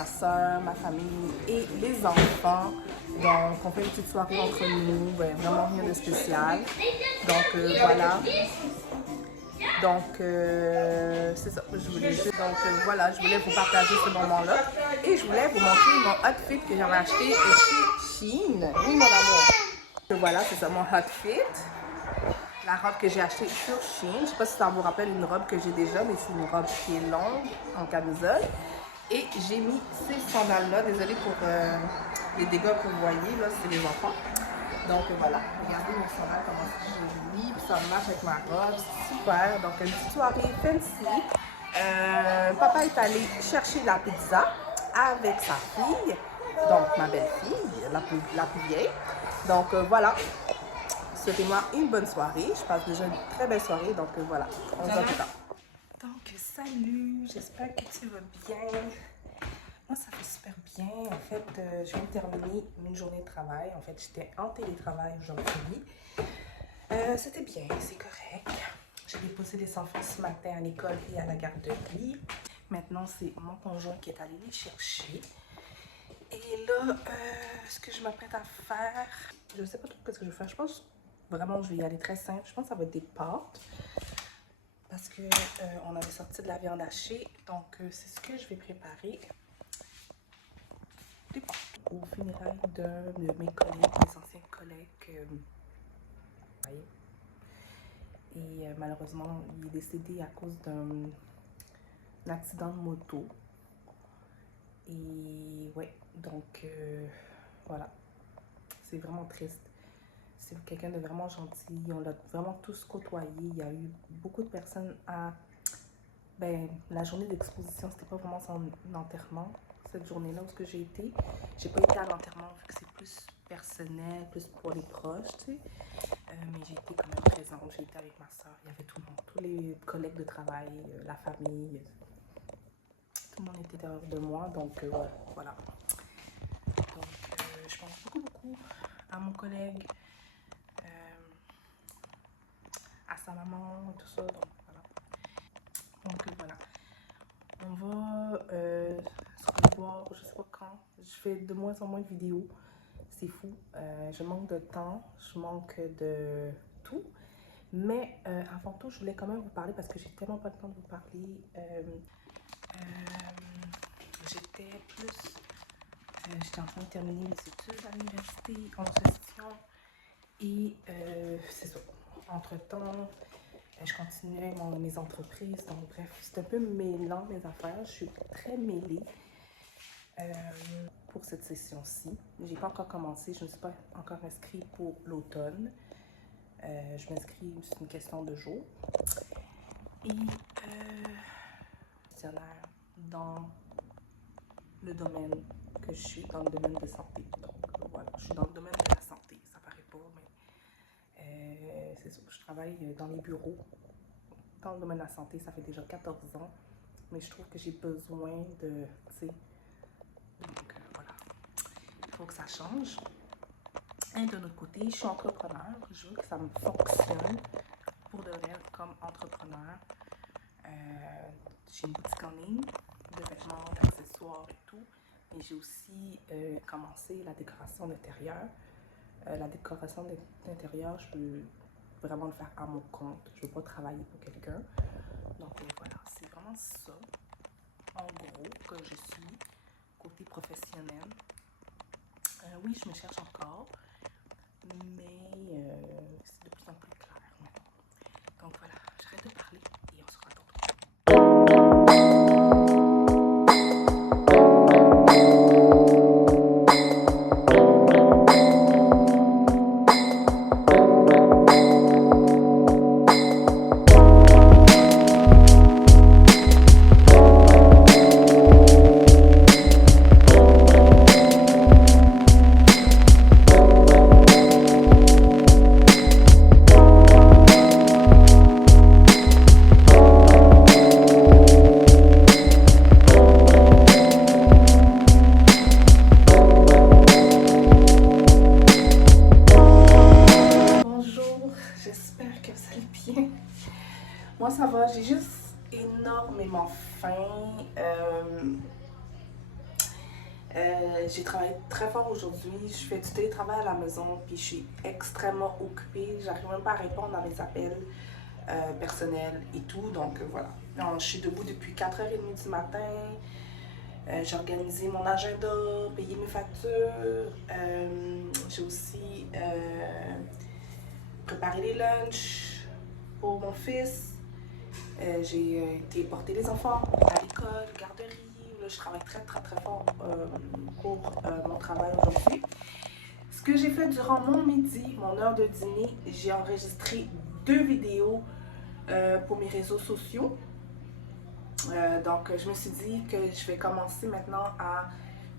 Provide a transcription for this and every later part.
ma soeur, ma famille et les enfants. Donc, on fait une petite soirée entre nous, vraiment rien de spécial. Donc, voilà. Donc, c'est ça. Voilà, je voulais vous partager ce moment-là. Et je voulais vous montrer mon outfit que j'avais acheté chez Shein. Oui, mon amour. Voilà, c'est ça mon outfit. La robe que j'ai achetée sur Shein. Je ne sais pas si ça vous rappelle une robe que j'ai déjà, mais c'est une robe qui est longue, en camisole. Et j'ai mis ces sandales-là. Désolée pour les dégâts que vous voyez, là, c'est les enfants. Donc voilà, regardez mes sandales, comment j'ai mis, puis ça marche avec ma robe, c'est super. Donc une petite soirée fancy. Papa est allé chercher la pizza avec sa fille, donc ma belle-fille, la plus vieille. Donc voilà, souhaitez-moi une bonne soirée. Je passe déjà une très belle soirée, donc voilà, on se voit plus tard. Donc salut, j'espère que tu vas bien. Moi, ça fait super bien. En fait, je viens de terminer une journée de travail. En fait, j'étais en télétravail aujourd'hui. C'était bien, c'est correct. J'ai déposé les enfants ce matin à l'école et à la garderie. Maintenant, c'est mon conjoint qui est allé les chercher. Et là, ce que je m'apprête à faire, je ne sais pas trop ce que je vais faire. Je pense vraiment que je vais y aller très simple. Je pense que ça va être des pâtes. Parce que on avait sorti de la viande hachée. Donc, c'est ce que je vais préparer. Au funérailles d'un de mes collègues, mes anciens collègues. Et malheureusement, il est décédé à cause d'un accident de moto. Et ouais, donc voilà, c'est vraiment triste. C'est quelqu'un de vraiment gentil. On l'a vraiment tous côtoyé. Il y a eu beaucoup de personnes à... la journée d'exposition, c'était pas vraiment son enterrement. Cette journée-là où j'ai été. J'ai pas été à l'enterrement vu que c'est plus personnel, plus pour les proches, tu sais. Mais j'ai été quand même présente. J'ai été avec ma soeur. Il y avait tout le monde, tous les collègues de travail, la famille. Tout le monde était derrière de moi. Donc voilà. Donc je pense beaucoup à mon collègue, à sa maman, tout ça. Donc voilà. On va se revoir, je sais pas quand. Je fais de moins en moins de vidéos. C'est fou. Je manque de temps. Je manque de tout. Mais avant tout, je voulais quand même vous parler parce que j'ai tellement pas le temps de vous parler. J'étais en train de terminer mes études à l'université en gestion. Et c'est ça. Entre-temps, je continuais mes entreprises. Donc bref, c'est un peu mêlant mes affaires. Je suis très mêlée pour cette session-ci. J'ai pas encore commencé. Je ne suis pas encore inscrite pour l'automne. Je m'inscris, c'est une question de jours. Et gestionnaire dans le domaine que je suis, dans le domaine de santé. Donc voilà, je suis dans le domaine de la santé. Ça paraît pas, mais c'est ça. Je travaille dans les bureaux, dans le domaine de la santé. Ça fait déjà 14 ans. Mais je trouve que j'ai besoin de, tu sais, donc voilà. Il faut que ça change. Et de l'autre côté, je suis entrepreneur. Je veux que ça me fonctionne pour de vrai comme entrepreneur. J'ai une boutique en ligne de vêtements, d'accessoires et tout. Et j'ai aussi commencé la décoration d'intérieur. La décoration d'intérieur, je veux vraiment le faire à mon compte. Je ne veux pas travailler pour quelqu'un. Donc voilà, c'est vraiment ça, en gros, que je suis côté professionnel. Oui, je me cherche encore, mais c'est de plus en plus clair maintenant. Donc voilà, j'arrête de parler et on se retrouve. Moi, ça va, j'ai juste énormément faim. J'ai travaillé très fort aujourd'hui. Je fais du télétravail à la maison, puis je suis extrêmement occupée. J'arrive même pas à répondre à mes appels personnels et tout. Donc voilà. Alors, je suis debout depuis 4h30 du matin. J'ai organisé mon agenda, payé mes factures. J'ai aussi préparé les lunchs pour mon fils. J'ai été porter les enfants à l'école, garderie. Là, je travaille très très très fort pour mon travail aujourd'hui. Ce que j'ai fait durant mon midi, mon heure de dîner, j'ai enregistré 2 vidéos pour mes réseaux sociaux. Donc, je me suis dit que je vais commencer maintenant à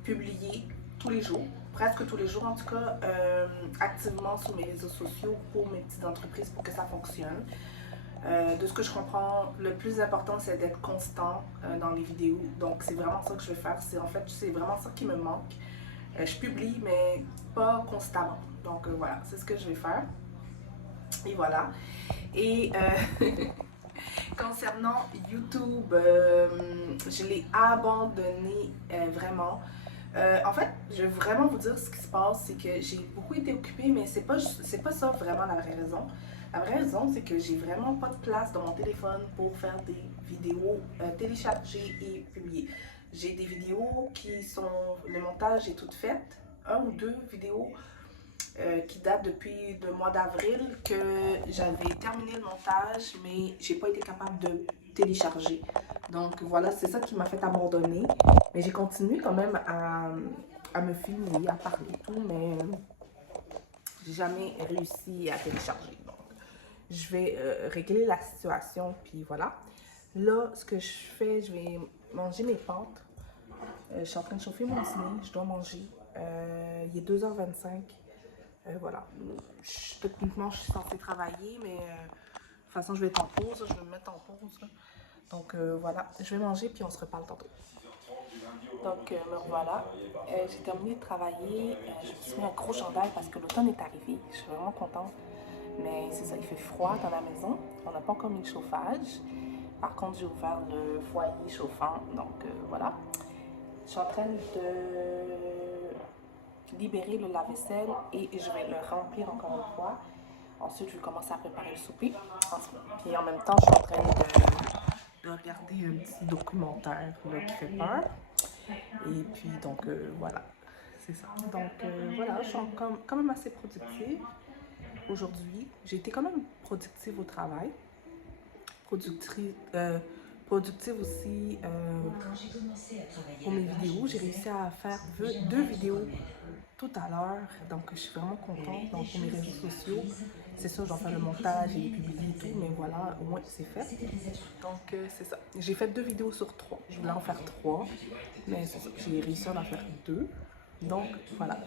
publier tous les jours, presque tous les jours en tout cas, activement sur mes réseaux sociaux pour mes petites entreprises pour que ça fonctionne. De ce que je comprends, le plus important, c'est d'être constant dans les vidéos. Donc, c'est vraiment ça que je vais faire. En fait, c'est vraiment ça qui me manque. Je publie, mais pas constamment. Donc, voilà, c'est ce que je vais faire. Et voilà. Et concernant YouTube, je l'ai abandonné vraiment. En fait, je vais vraiment vous dire ce qui se passe, c'est que j'ai beaucoup été occupée, mais c'est pas ça vraiment la vraie raison. La vraie raison, c'est que j'ai vraiment pas de place dans mon téléphone pour faire des vidéos téléchargées et publiées. J'ai des vidéos qui sont, le montage est tout fait, 1 ou 2 vidéos qui datent depuis le mois d'avril que j'avais terminé le montage, mais j'ai pas été capable de télécharger. Donc voilà, c'est ça qui m'a fait abandonner. Mais j'ai continué quand même à me filmer, à parler et tout, mais j'ai jamais réussi à télécharger. Donc, je vais régler la situation, puis voilà. Là, ce que je fais, je vais manger mes pâtes. Je suis en train de chauffer mon dîner, je dois manger. Il est 2h25. Voilà. Techniquement, je suis censée travailler, mais de toute façon, je vais être en pause. Je vais me mettre en pause. Donc voilà, je vais manger, puis on se reparle tantôt. Donc me revoilà. J'ai terminé de travailler. Je me suis mis un gros chandail parce que l'automne est arrivé. Je suis vraiment contente. Mais c'est ça, il fait froid dans la maison. On n'a pas encore mis le chauffage. Par contre, j'ai ouvert le foyer chauffant. Donc voilà. Je suis en train de libérer le lave-vaisselle et je vais le remplir encore une fois. Ensuite, je vais commencer à préparer le souper. Puis en même temps, je suis en train de regarder un petit documentaire là, qui fait peur. Et puis, donc, voilà. C'est ça. Donc, voilà, je suis quand même assez productive aujourd'hui. J'ai été quand même productive au travail. Productive aussi pour mes vidéos. J'ai réussi à faire 2 vidéos tout à l'heure. Donc, je suis vraiment contente. Donc, pour mes réseaux sociaux, c'est ça, j'en fais le montage et les publier et tout. Mais voilà, au moins, c'est fait. Donc, c'est ça. J'ai fait 2 vidéos sur 3. Je voulais en faire 3. Mais c'est ça. J'ai réussi à en faire 2. Donc, voilà.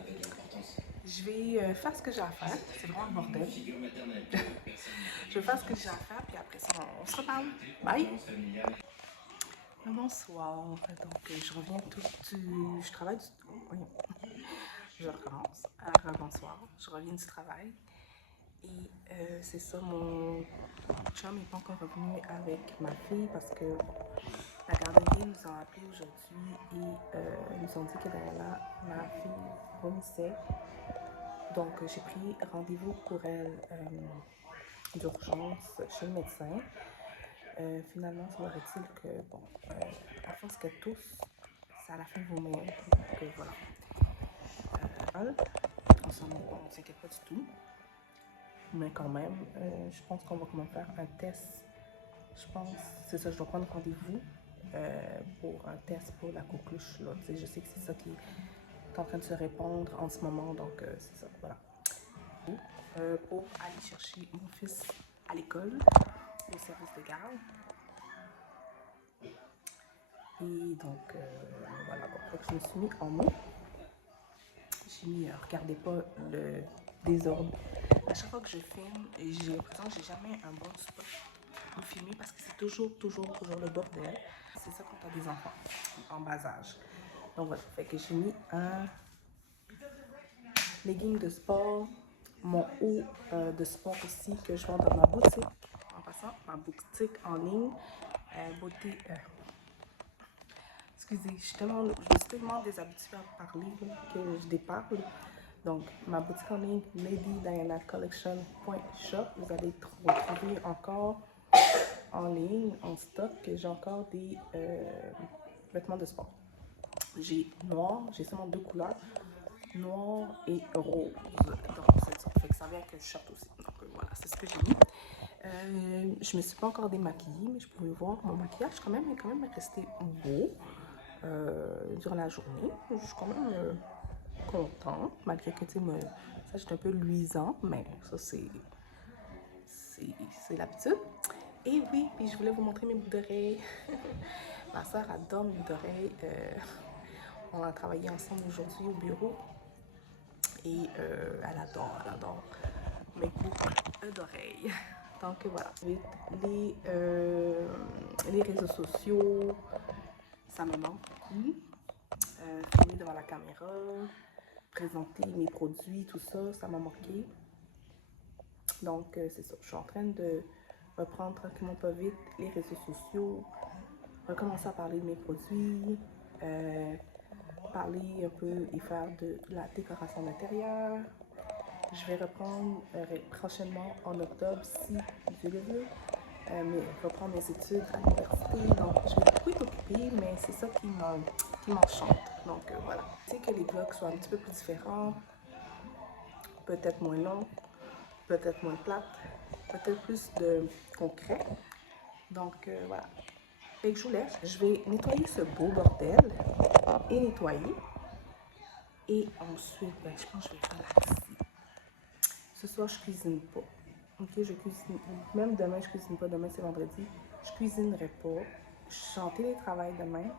Je vais faire ce que j'ai à faire. C'est vraiment le bordel. Je vais faire ce que j'ai à faire, puis après ça, on se reparle. Bye! Bonsoir. Donc, je reviens tout du... Je travaille du... Voyons. Je recommence. Alors, bonsoir. Je reviens du travail. Et c'est ça, mon chum n'est pas encore revenu avec ma fille parce que la garderie nous a appelé aujourd'hui et ils nous ont dit que là, ma fille vomissait. Donc, j'ai pris rendez-vous pour elle d'urgence chez le médecin. Finalement, semblerait-il que, bon, à force qu'elle tousse, ça la fait vomir. Donc, voilà. On s'inquiète pas du tout. Mais quand même, je pense qu'on va quand même faire un test. Je pense, c'est ça, je dois prendre rendez-vous pour un test pour la coqueluche. Là. Je sais que c'est ça qui est en train de se répandre en ce moment, donc c'est ça, voilà. Pour aller chercher mon fils à l'école, au service de garde. Et donc, voilà, donc, je me suis mis en mots. J'ai mis, regardez pas le désordre. À chaque fois que je filme, j'ai l'impression que j'ai jamais un bon spot pour filmer parce que c'est toujours le bordel. C'est ça quand t'as des enfants en bas âge. Donc voilà, fait que j'ai mis un legging de sport, mon haut de sport aussi que je vends dans ma boutique. En passant, ma boutique en ligne, excusez, je suis tellement déshabituée à parler là, que je déparle. Donc, ma boutique en ligne, ladydianacollection.shop, vous allez retrouver encore en ligne, en stock, j'ai encore des vêtements de sport. J'ai noir, j'ai seulement 2 couleurs, noir et rose. Donc, c'est ça. Fait que ça vient avec un short aussi. Donc, voilà, c'est ce que j'ai mis. Je me suis pas encore démaquillée, mais je pouvais voir mon maquillage est quand même resté beau durant la journée. Je suis quand même contente, malgré que ça c'est un peu luisant, mais ça c'est l'habitude. Et oui, puis je voulais vous montrer mes boucles d'oreilles. Ma soeur adore mes boucles d'oreilles. On a travaillé ensemble aujourd'hui au bureau et elle adore mes boucles d'oreilles. Donc voilà, les réseaux sociaux, ça me manque beaucoup. Filmer devant la caméra, présenter mes produits, tout ça, ça m'a manqué. Donc c'est ça, je suis en train de reprendre tranquillement pas vite les réseaux sociaux, recommencer à parler de mes produits, parler un peu et faire de la décoration d'intérieur. Je vais reprendre prochainement en octobre, si Dieu le veut, reprendre mes études à l'université. Donc, je vais beaucoup être occupée, mais c'est ça qui m'enchante. Donc, voilà. Je sais que les vlogs soient un petit peu plus différents, peut-être moins longs, peut-être moins plates, peut-être plus de concret. Donc, voilà. Et que je vous laisse. Je vais nettoyer ce beau bordel et nettoyer. Et ensuite, ben, je pense que je vais relaxer. Ce soir, je cuisine pas. Ok, je cuisine. Même demain, je cuisine pas. Demain, c'est vendredi. Je cuisinerai pas. Je suis en télétravail demain.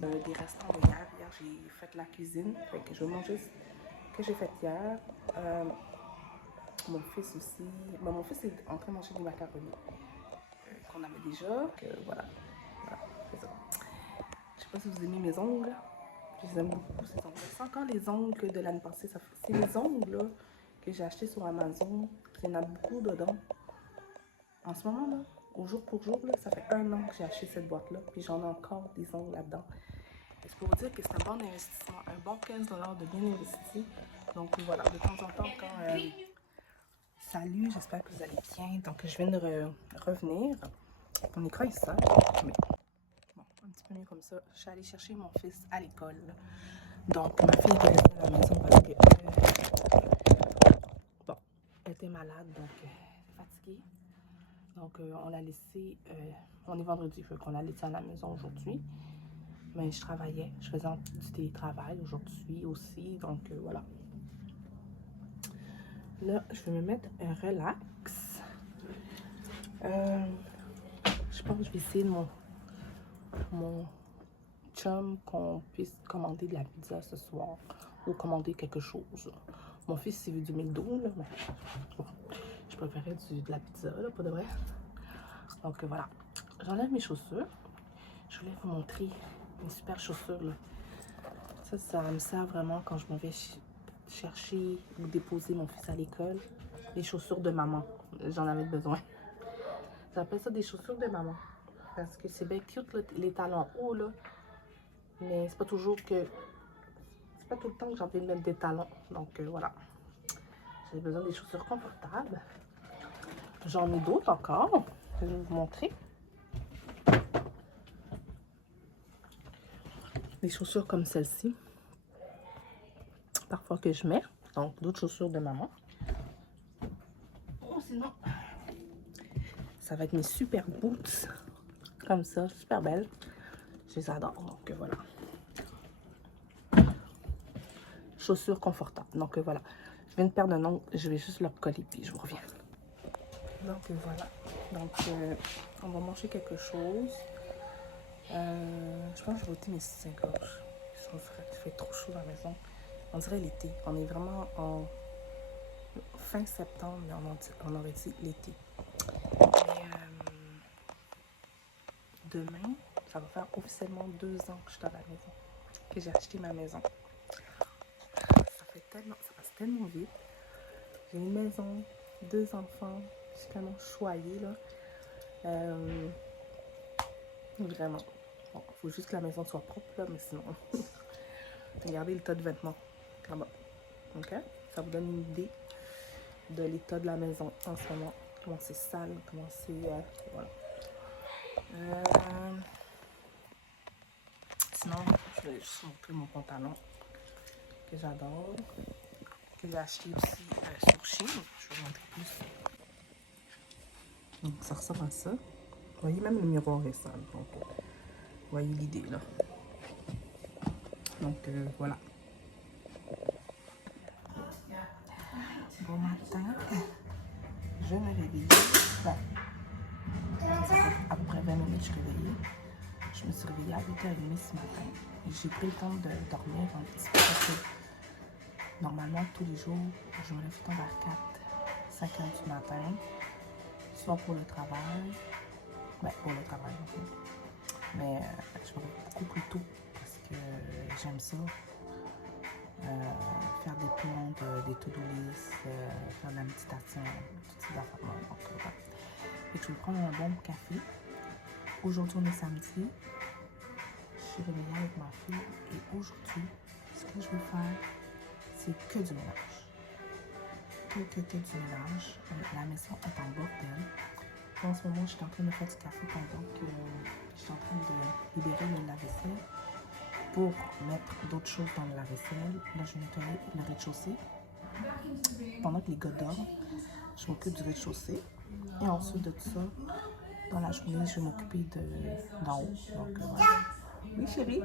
Des restants de hier. Hier, j'ai fait la cuisine. Fait que je vais manger ce que j'ai fait hier. Mon fils aussi. Ben, mon fils est en train de manger des macaronis qu'on avait déjà. Voilà. Voilà, c'est ça. Je sais pas si vous aimez mes ongles. Je les aime beaucoup, ces ongles. C'est encore les ongles de l'année passée. C'est les ongles là, que j'ai achetés sur Amazon. Il y en a beaucoup dedans. En ce moment, là, au jour pour jour, là, ça fait 1 an que j'ai acheté cette boîte-là. Puis j'en ai encore des ongles là-dedans. C'est pour vous dire que c'est un bon investissement. Un bon 15 $ de bien investi. Donc voilà, de temps en temps, quand... Salut, j'espère que vous allez bien. Donc je viens de revenir. Mon écran est sale, mais bon, un petit peu mieux comme ça. Je suis allée chercher mon fils à l'école. Donc ma fille était restée à la maison parce que bon, elle était malade, donc fatiguée. Donc on l'a laissé, on est vendredi, fait qu'on l'a laissé à la maison aujourd'hui. Mais je travaillais, je faisais du télétravail aujourd'hui aussi, donc voilà. Là, je vais me mettre un relax. Je pense que je vais essayer de mon chum qu'on puisse commander de la pizza ce soir ou commander quelque chose. Mon fils, il veut du McDo, là, mais bon, je préférais de la pizza, là, pas de vrai. Donc voilà, j'enlève mes chaussures. Je voulais vous montrer mes super chaussures, là. Ça me sert vraiment quand je m'en vais chercher ou déposer mon fils à l'école. Les chaussures de maman, j'en avais besoin. J'appelle ça des chaussures de maman. Parce que c'est bien cute, là, les talons hauts, là. Mais c'est pas toujours que... C'est pas tout le temps que j'ai envie de mettre des talons. Donc, voilà. J'ai besoin des chaussures confortables. J'en ai d'autres encore. Je vais vous montrer. Des chaussures comme celle-ci. Parfois que je mets. Donc, d'autres chaussures de maman. Oh, sinon... Ça va être mes super boots. Comme ça, super belles. Je les adore. Donc, voilà. Chaussures confortables. Donc, voilà. Je viens de perdre un ongle. Je vais juste le coller, puis je vous reviens. Donc, voilà. Donc, on va manger quelque chose. Je pense que je vais ôter mes soutiens-gorge. Il fait trop chaud dans la maison. On dirait l'été. On est vraiment en fin septembre, mais on aurait dit l'été. Demain, ça va faire officiellement 2 ans que je suis à la maison, que j'ai acheté ma maison. Ça passe tellement vite. J'ai une maison, 2 enfants, je suis tellement choyée là. Vraiment. Bon, faut juste que la maison soit propre, là, mais sinon... Regardez le tas de vêtements là-bas. OK? Ça vous donne une idée de l'état de la maison en ce moment. Comment c'est sale, comment c'est... voilà. Sinon, je vais juste montrer mon pantalon que j'adore, que j'ai acheté aussi sur Shein. Je vais vous montrer plus. Donc, ça ressemble à ça. Vous voyez, même le miroir est sale. Donc, vous voyez l'idée, là. Donc, voilà. Bon matin. Je me réveille. Ben, à peu près 20 minutes, je suis réveillée. Je me suis réveillée à 8h30 ce matin. J'ai pris le temps de dormir un petit peu parce que normalement, tous les jours, je me lève tout vers 4, 5 heures du matin, soit pour le travail, ben, pour le travail, en fait. Mais je me lève beaucoup plus tôt parce que j'aime ça. Faire des plans, des to-do list, faire de la méditation, toutes ces affaires-là. Donc, voilà. Et je vais prendre un bon café. Aujourd'hui, on est samedi. Je suis réveillée avec ma fille et aujourd'hui, ce que je vais faire, c'est que du ménage. Que du ménage. La maison est en bordel. En ce moment, je suis en train de faire du café pendant que je suis en train de libérer le lave-vaisselle pour mettre d'autres choses dans le lave-vaisselle. Là, je vais nettoyer le rez-de-chaussée. Pendant que les gars dorment, je m'occupe du rez-de-chaussée. Et ensuite de tout ça, dans la journée, je vais m'occuper d'en haut. Donc, voilà. Oui, chérie?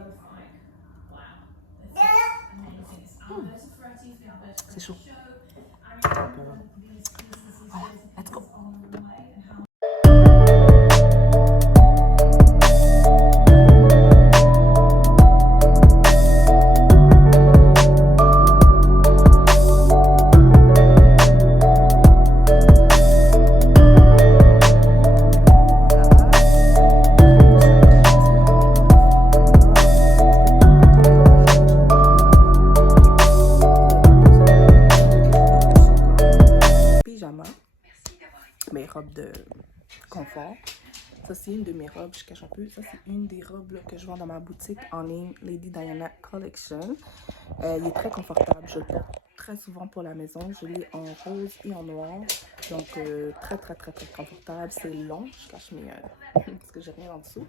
C'est chaud. Donc, voilà, let's go. Mes robes de confort. Ça, c'est une de mes robes, je cache un peu. Ça, c'est une des robes là, que je vends dans ma boutique en ligne, Lady Diana Collection. Il est très confortable. Je le porte très souvent pour la maison. Je l'ai en rose et en noir. Donc, très confortable. C'est long. Je cache mes... parce que j'ai rien en dessous.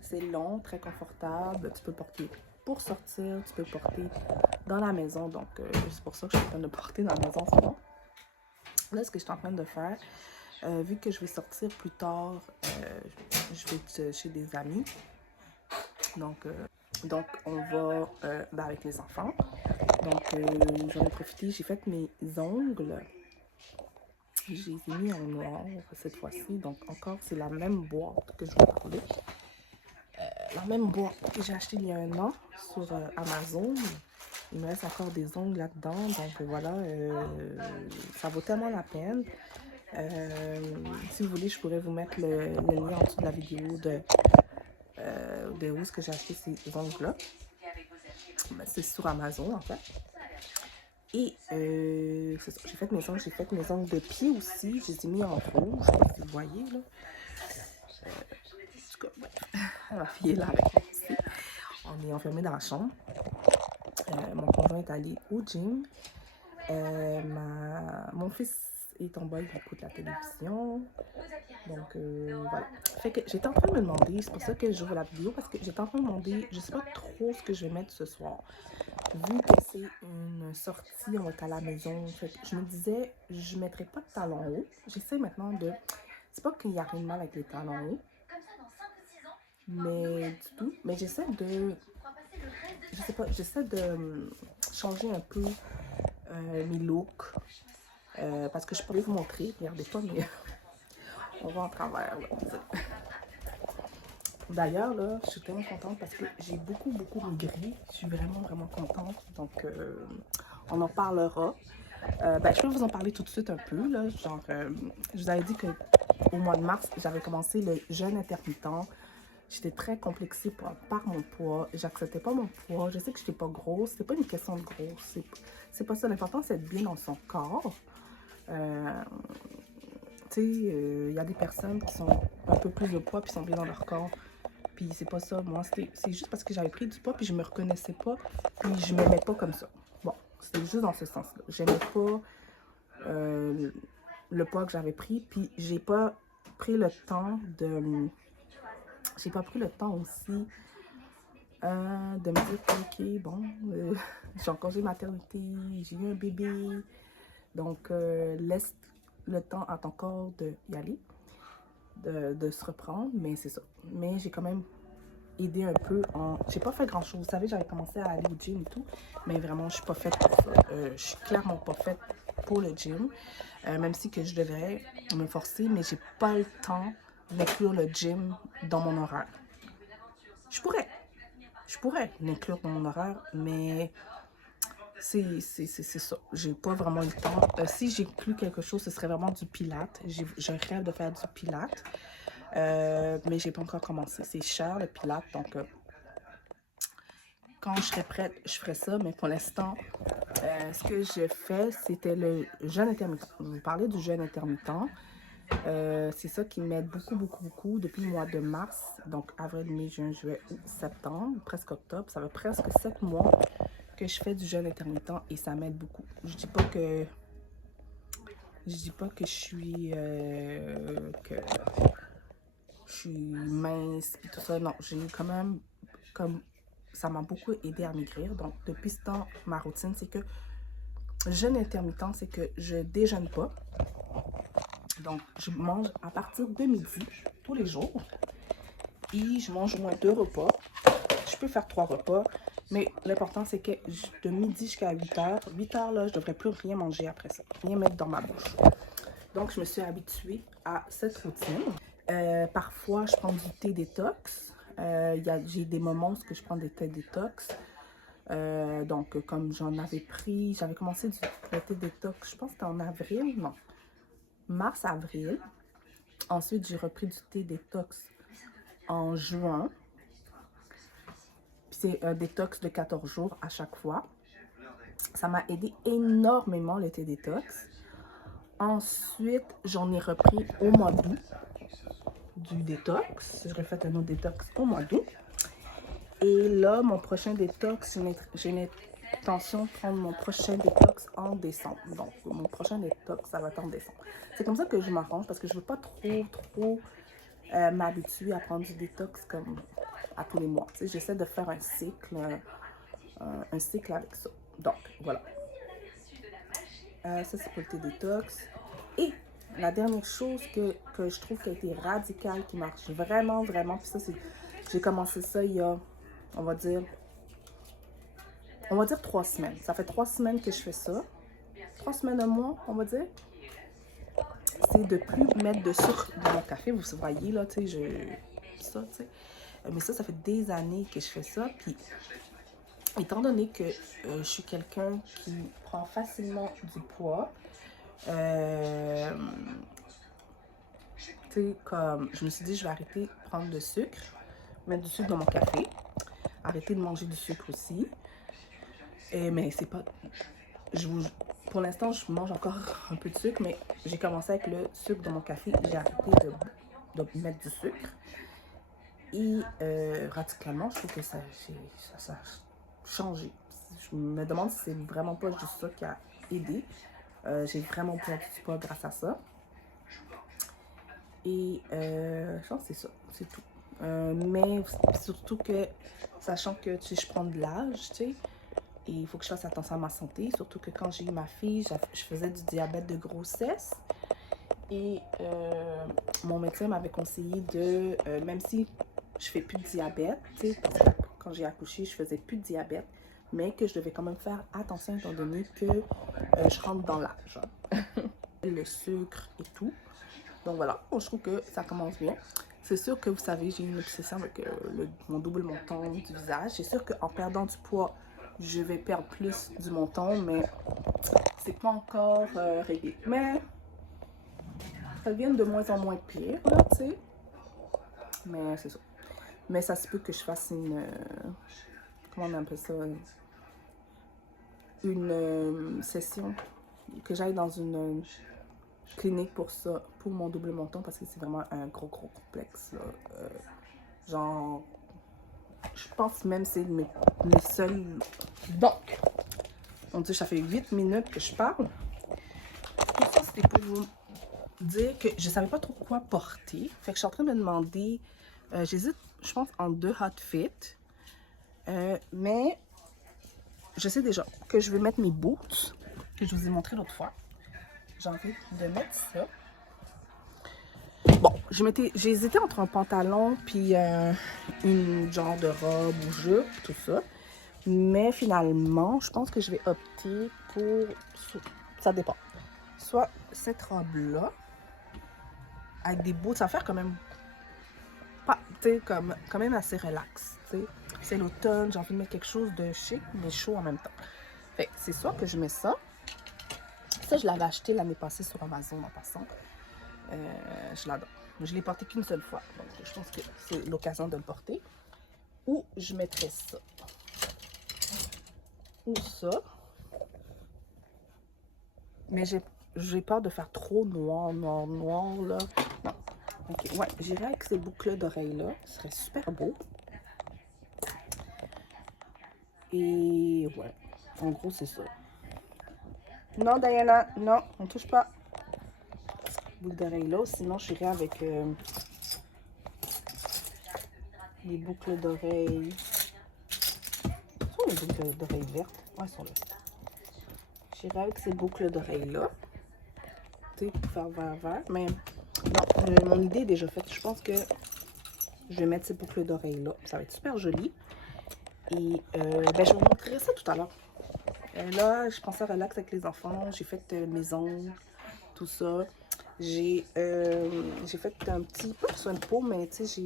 C'est long, très confortable. Tu peux le porter pour sortir. Tu peux le porter dans la maison. Donc, c'est pour ça que je suis en train de le porter dans la maison en ce moment. Là, ce que je suis en train de faire... vu que je vais sortir plus tard, je vais être chez des amis. Donc on va avec les enfants. Donc, j'en ai profité. J'ai fait mes ongles. Je les ai mis en noir cette fois-ci. Donc, encore, c'est la même boîte que je vous parlais. La même boîte que j'ai achetée il y a un an sur Amazon. Il me reste encore des ongles là-dedans. Donc, voilà, ça vaut tellement la peine. Si vous voulez, je pourrais vous mettre le lien en dessous de la vidéo de où est-ce que j'ai acheté ces ongles-là. C'est sur Amazon, en fait. Et j'ai fait mes ongles de pied aussi. Je les ai mis en rouge. Je sais pas si vous voyez, là. En tout cas, ma fille est là avec moi aussi. On est enfermés dans la chambre. Mon conjoint est allé au gym. Mon fils est en bas, il écoute la télévision. Donc, voilà. Fait que j'étais en train de me demander, c'est pour ça que j'ouvre la vidéo, parce que j'étais en train de me demander, je sais pas trop ce que je vais mettre ce soir. Vu que c'est une sortie, on va être à la maison, fait que je me disais, je mettrais pas de talons hauts. J'essaie maintenant de... C'est pas qu'il y a rien de mal avec les talons hauts, mais du tout. Mais j'essaie de... Je sais pas, j'essaie de changer un peu mes looks. Parce que je pourrais vous montrer, regardez pas, mais on va en travers. D'ailleurs, là, je suis tellement contente parce que j'ai beaucoup maigri. Je suis vraiment contente. Donc, on en parlera. Je peux vous en parler tout de suite un peu. Là. Genre, je vous avais dit qu'au mois de mars, j'avais commencé le jeûne intermittent. J'étais très complexée par mon poids. J'acceptais pas mon poids. Je sais que je n'étais pas grosse. C'est pas une question de grosse. C'est pas ça. L'important, c'est d'être bien dans son corps. Tu sais, il y a des personnes qui sont un peu plus de poids puis sont bien dans leur corps. Puis c'est pas ça, moi, c'est juste parce que j'avais pris du poids, puis je me reconnaissais pas, puis je m'aimais pas comme ça. Bon, c'était juste dans ce sens-là. J'aimais pas le poids que j'avais pris, puis j'ai pas pris le temps de... J'ai pas pris le temps aussi de me dire, ok, bon, j'ai en congé maternité, j'ai eu un bébé, donc laisse le temps à ton corps d'y aller, de se reprendre, mais c'est ça. Mais j'ai quand même aidé un peu en... J'ai pas fait grand-chose. Vous savez, j'avais commencé à aller au gym et tout, mais vraiment, je suis pas faite pour ça. Je suis clairement pas faite pour le gym, même si que je devrais me forcer, mais j'ai pas le temps d'inclure le gym dans mon horaire. Je pourrais l'inclure dans mon horaire, mais c'est ça. J'ai pas vraiment le temps. Si j'inclus quelque chose, ce serait vraiment du pilates. J'ai un rêve de faire du pilates, mais j'ai pas encore commencé. C'est cher le pilates, donc quand je serai prête, je ferai ça. Mais pour l'instant, ce que je fais, c'était le jeûne intermittent. Je vous parlais du jeûne intermittent. C'est ça qui m'aide beaucoup depuis le mois de mars, donc avril, mai, juin, juillet, août, septembre, presque octobre. Ça fait presque 7 mois que je fais du jeûne intermittent et ça m'aide beaucoup. Je dis pas que je suis mince et tout ça. Non, j'ai quand même comme ça m'a beaucoup aidé à maigrir. Donc depuis ce temps, ma routine, c'est que jeûne intermittent, c'est que je déjeune pas. Donc, je mange à partir de midi, tous les jours. Et je mange au moins 2 repas. Je peux faire 3 repas. Mais l'important, c'est que de midi jusqu'à 8 heures, 8 heures, là, je ne devrais plus rien manger après ça. Rien mettre dans ma bouche. Donc, je me suis habituée à cette routine. Parfois, je prends du thé détox. J'ai des moments où je prends des thés détox. Donc, comme j'en avais pris, j'avais commencé le thé détox, je pense que c'était en avril, non. Mars-avril. Ensuite, j'ai repris du thé détox en juin. C'est un détox de 14 jours à chaque fois. Ça m'a aidé énormément le thé détox. Ensuite, j'en ai repris au mois d'août du détox. Je refais un autre détox au mois d'août. Et là, mon prochain détox, j'ai une intention de prendre mon prochain détox en décembre. Donc, mon prochain détox, ça va être en décembre. C'est comme ça que je m'arrange parce que je ne veux pas trop m'habituer à prendre du détox comme à tous les mois. Tu sais, j'essaie de faire un cycle avec ça. Donc, voilà. Ça, c'est pour le thé détox. Et la dernière chose que je trouve qui a été radicale, qui marche vraiment, puis ça, c'est... J'ai commencé ça il y a, on va dire 3 semaines. Ça fait 3 semaines que je fais ça. 3 semaines, un mois, on va dire. C'est de plus mettre de sucre dans mon café. Vous voyez, là, tu sais, ça, tu sais. Mais ça fait des années que je fais ça. Puis, étant donné que je suis quelqu'un qui prend facilement du poids, tu sais, comme je me suis dit, je vais arrêter de prendre de sucre, mettre du sucre dans mon café, arrêter de manger du sucre aussi. Mais c'est pas... Pour l'instant, je mange encore un peu de sucre, mais j'ai commencé avec le sucre dans mon café. J'ai arrêté de mettre du sucre. Et radicalement, je trouve que ça a changé. Je me demande si c'est vraiment pas juste ça qui a aidé. J'ai vraiment perdu du poids grâce à ça. Et je pense que c'est ça, c'est tout. Mais surtout que, sachant que tu sais, je prends de l'âge, tu sais, et il faut que je fasse attention à ma santé. Surtout que quand j'ai eu ma fille, je faisais du diabète de grossesse. Et mon médecin m'avait conseillé de, même si je fais plus de diabète, tu sais, parce que quand j'ai accouché, je faisais plus de diabète, mais que je devais quand même faire attention étant donné que je rentre dans l'âge. Le sucre et tout. Donc voilà, je trouve que ça commence bien. C'est sûr que vous savez, j'ai une obsession avec mon double menton du visage. C'est sûr qu'en perdant du poids, je vais perdre plus du menton, mais c'est pas encore réglé. Mais ça devient de moins en moins pire, là, tu sais. Mais c'est ça. Mais ça se peut que je fasse comment on appelle ça? Une session, que j'aille dans une clinique pour ça, pour mon double menton, parce que c'est vraiment un gros complexe, là. Genre, je pense même que c'est mes seuls... Donc, on dit ça fait 8 minutes que je parle. Tout ça, c'était pour vous dire que je savais pas trop quoi porter. Fait que je suis en train de me demander... j'hésite, je pense, en 2 outfits. Mais je sais déjà que je vais mettre mes boots, que je vous ai montré l'autre fois. J'ai envie de mettre ça. Bon, j'ai hésité entre un pantalon puis une genre de robe ou jupe, tout ça. Mais finalement, je pense que je vais opter pour... Ça dépend. Soit cette robe-là, avec des boots, ça va faire quand même... Pas, tu sais, quand même assez relax, tu sais. C'est l'automne, j'ai envie de mettre quelque chose de chic, mais chaud en même temps. Fait c'est soit que je mets ça. Ça, je l'avais acheté l'année passée sur Amazon en passant. Je l'adore. Je ne l'ai porté qu'une seule fois. Donc, je pense que c'est l'occasion de le porter. Ou je mettrais ça. Ou ça. Mais j'ai peur de faire trop noir, noir, noir, là. Non. Ok, ouais, j'irai avec ces boucles d'oreilles-là. Ce serait super beau. Et ouais, en gros, c'est ça. Non, Diana, non, on touche pas. Boucles d'oreilles-là. Sinon, j'irai avec les boucles d'oreilles. Sont les boucles d'oreilles vertes? Ouais, elles sont là. J'irai avec ces boucles d'oreilles-là. Tu sais, pour faire vert. Mais non, mon idée est déjà faite. Je pense que je vais mettre ces boucles d'oreilles-là. Ça va être super joli. Et ben, je vous montrerai ça tout à l'heure. Là, je pensais relax avec les enfants. J'ai fait mes ongles, tout ça. J'ai fait un petit, pas soin de peau, mais tu sais,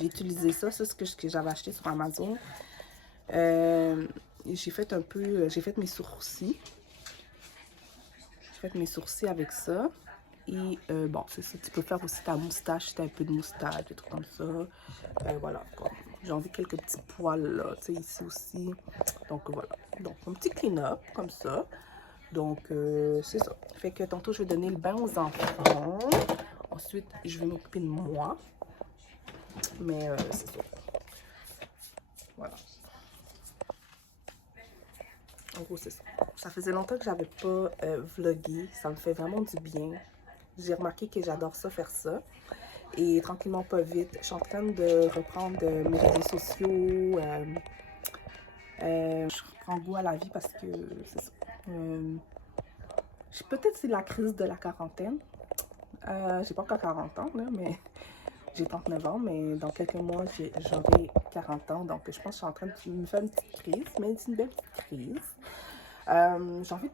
j'ai utilisé ça. Ça, c'est ce que j'avais acheté sur Amazon. J'ai fait un peu, j'ai fait mes sourcils. J'ai fait mes sourcils avec ça. Et bon, c'est ça. Tu peux faire aussi ta moustache si tu as un peu de moustache, des trucs comme ça. Voilà. J'ai envie de quelques petits poils là, tu sais, ici aussi. Donc voilà. Donc un petit clean-up comme ça. Donc c'est ça. Fait que tantôt, je vais donner le bain aux enfants. Ensuite, je vais m'occuper de moi. Mais c'est ça. Voilà. En gros, c'est ça. Ça faisait longtemps que j'avais pas vlogué. Ça me fait vraiment du bien. J'ai remarqué que j'adore ça, faire ça. Et tranquillement, pas vite, je suis en train de reprendre mes réseaux sociaux. Je reprends goût à la vie parce que c'est ça. Peut-être c'est la crise de la quarantaine. J'ai pas encore 40 ans, là, mais j'ai 39 ans. Mais dans quelques mois, j'aurai 40 ans. Donc, je pense que je suis en train de me faire une petite crise. Mais c'est une belle petite crise. J'ai envie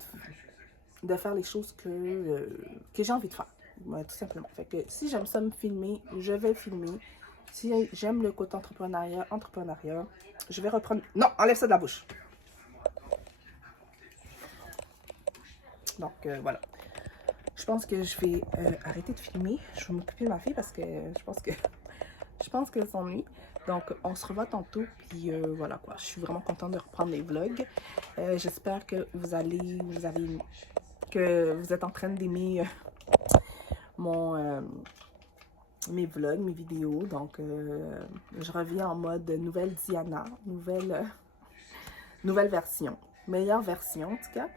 de faire les choses que j'ai envie de faire. Ouais, tout simplement. Fait que si j'aime ça me filmer, je vais filmer. Si j'aime le côté entrepreneuriat, je vais reprendre... Non, enlève ça de la bouche. Donc, voilà. Je pense que je vais arrêter de filmer. Je vais m'occuper de ma fille parce que je pense qu'elle s'ennuie. Donc, on se revoit tantôt. Puis voilà quoi. Je suis vraiment contente de reprendre les vlogs. J'espère que que vous êtes en train d'aimer mes vlogs, mes vidéos. Donc, je reviens en mode nouvelle Diana, nouvelle version, meilleure version en tout cas.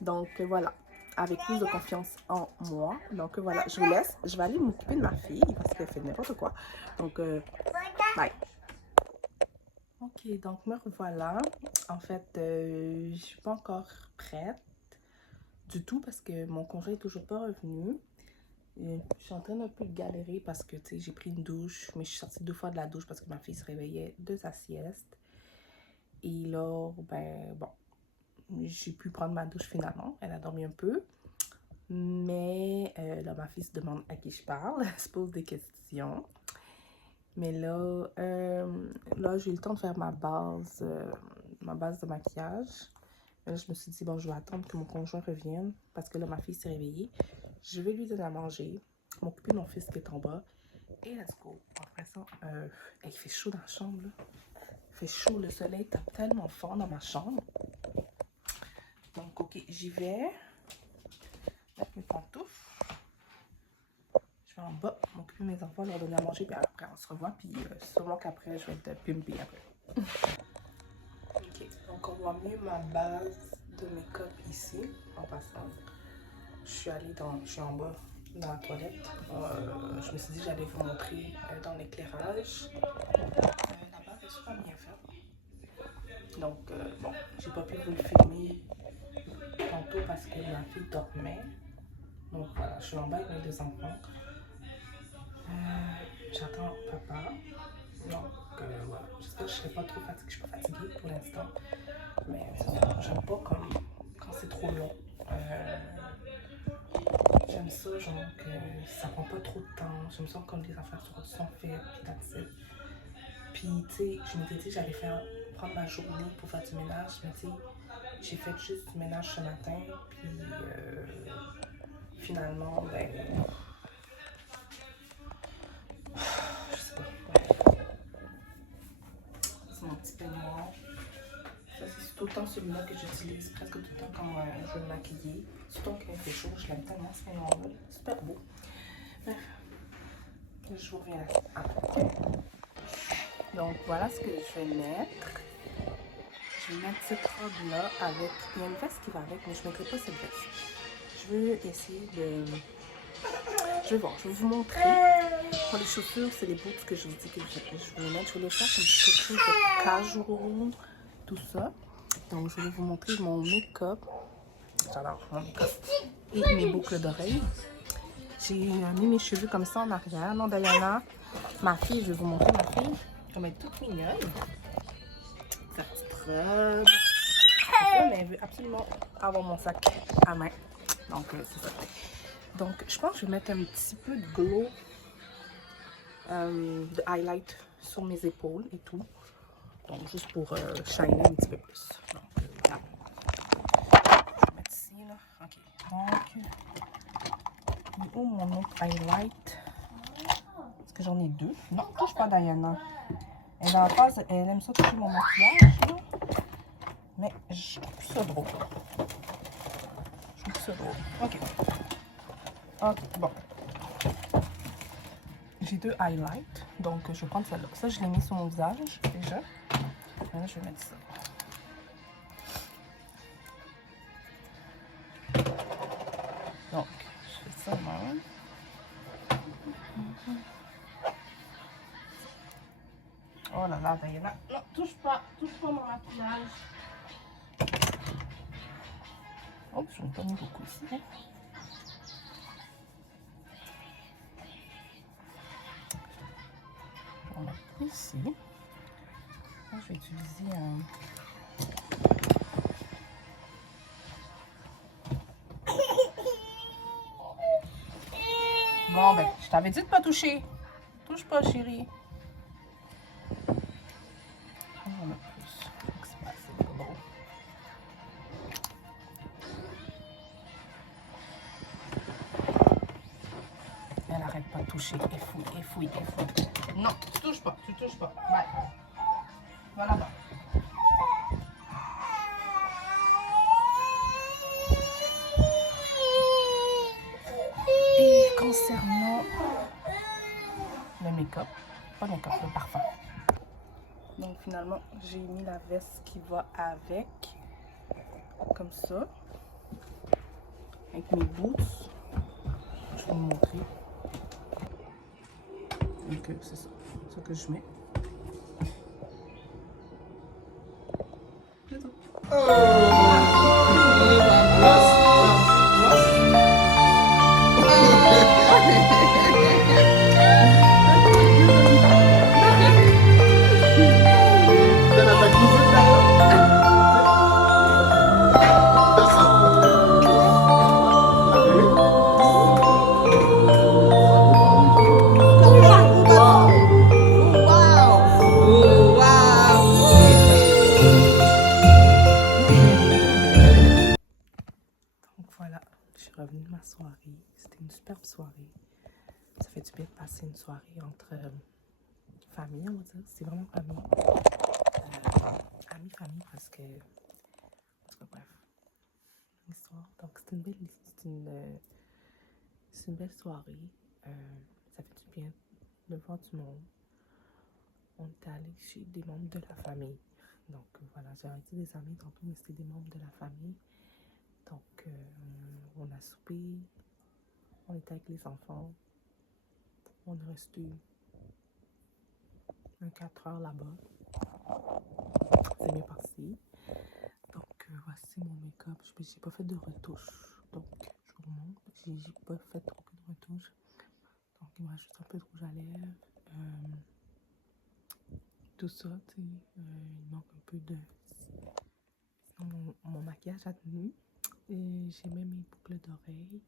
Donc, voilà, avec plus de confiance en moi. Donc, voilà, je vous laisse. Je vais aller m'occuper de ma fille parce qu'elle fait n'importe quoi. Donc, bye. Ok, donc me revoilà. En fait, je suis pas encore prête du tout parce que mon conjoint est toujours pas revenu. Je suis en train d'un peu de galérer parce que, tu sais, j'ai pris une douche, mais je suis sortie 2 fois de la douche parce que ma fille se réveillait de sa sieste. Et là, ben, bon, j'ai pu prendre ma douche finalement. Elle a dormi un peu. Mais là, ma fille se demande à qui je parle. Elle se pose des questions. Mais là, j'ai eu le temps de faire ma base de maquillage. Là, je me suis dit, bon, je vais attendre que mon conjoint revienne parce que là, ma fille s'est réveillée. Je vais lui donner à manger, m'occuper de mon fils qui est en bas. Et let's go. Après ça, il fait chaud dans la chambre, là. Il fait chaud, le soleil tape tellement fort dans ma chambre. Donc, ok, j'y vais. Mettre mes pantoufles. Je suis en bas, m'occuper de mes enfants, leur donner à manger, puis après on se revoit, puis sûrement qu'après je vais être pimpée après. Ok, donc on voit mieux ma base de make-up ici, en passant. Je suis en bas dans la toilette. Je me suis dit que j'allais vous montrer dans l'éclairage. La base est super bien faite. Donc, bon, j'ai pas pu vous le filmer tantôt parce que ma fille dormait. Donc voilà, je suis en bas avec mes deux enfants. J'attends papa. Donc voilà, j'espère que je serai pas trop fatiguée. Je suis pas fatiguée pour l'instant. Mais j'aime pas quand c'est trop long. J'aime ça, genre que ça prend pas trop de temps. J'aime ça comme les affaires sont faites, puis that's it. Puis, tu sais, je m'étais dit que j'allais prendre ma journée pour faire du ménage, mais tu sais, j'ai fait juste du ménage ce matin, puis finalement, ben, je sais pas. C'est mon petit peignoir. Ça, c'est tout le temps celui-là que j'utilise presque tout le temps quand je veux me maquiller. Surtout quand il fait chaud, je l'aime tellement ce peignoir-là. Super beau. Bref, je vous reviens après. Donc voilà ce que je vais mettre. Je vais mettre cette robe-là avec... Il y a une veste qui va avec, mais je ne mettrai pas cette veste. Je vais essayer de... Je vais voir, je vais vous montrer. Pour les chaussures, c'est les boots que je vous dis que je vais mettre. Je vais les faire comme quelque chose de casual, tout ça. Donc je vais vous montrer mon make-up. J'adore mon make-up. Et mes boucles d'oreilles. J'ai mis mes cheveux comme ça en arrière. Non, Diana, ma fille, je vais vous montrer ma fille. Elle est toute mignonne. Sa petite robe. Mais elle veut absolument avoir mon sac à main. Donc, c'est ça. Donc, je pense que je vais mettre un petit peu de glow, de highlight sur mes épaules et tout. Donc, juste pour shiner un petit peu plus. Donc, voilà. Je vais mettre ici, là. OK. Donc, il est où mon autre highlight? Est-ce que j'en ai deux? Non, touche pas Diana. Elle, dans la phase, elle aime ça toucher mon maquillage, là. Mais je trouve ça drôle. Je trouve ça drôle. OK. OK, bon. J'ai deux highlights. Donc, je vais prendre celle-là. Ça, je l'ai mis sur mon visage déjà. Maintenant, je vais mettre ça. Donc, je fais ça même. Oh là là, Diana. Non, touche pas mon maquillage. Oh, je n'ai pas mis beaucoup ici. Hein. On va mettre ici. Là, je vais utiliser un... Bon, ben, je t'avais dit de pas toucher. Touche pas, chérie. On va mettre plus. C'est pas assez gros. Elle arrête pas de toucher. Et fouille. Non, tu touches pas. Bye. Va là-bas. Et concernant le make-up, pas le make-up, le parfum. Donc finalement, j'ai mis la veste qui va avec, comme ça, avec mes boots. Je vais vous montrer. Donc c'est ça que je mets. C'est ça. Voilà, je suis revenue de ma soirée. C'était une superbe soirée. Ça fait du bien de passer une soirée entre famille, on va dire. C'est vraiment famille. Amis, famille, parce que bref, l'histoire. Donc, c'est une belle soirée. ça fait du bien de voir du monde. On est allé chez des membres de la famille. Donc voilà, j'ai dit des amis tantôt, mais c'était des membres de la famille. Donc on a soupé, on était avec les enfants. On est resté 4 heures là-bas. C'est bien passé. Donc voici mon make-up. J'ai pas fait de retouche. Donc je vous montre. J'ai pas fait aucune retouche. Donc il me reste juste un peu de rouge à lèvres. Tout ça, tu sais. Il manque un peu de... Sinon, mon maquillage a tenu. Et j'ai même mes boucles d'oreilles.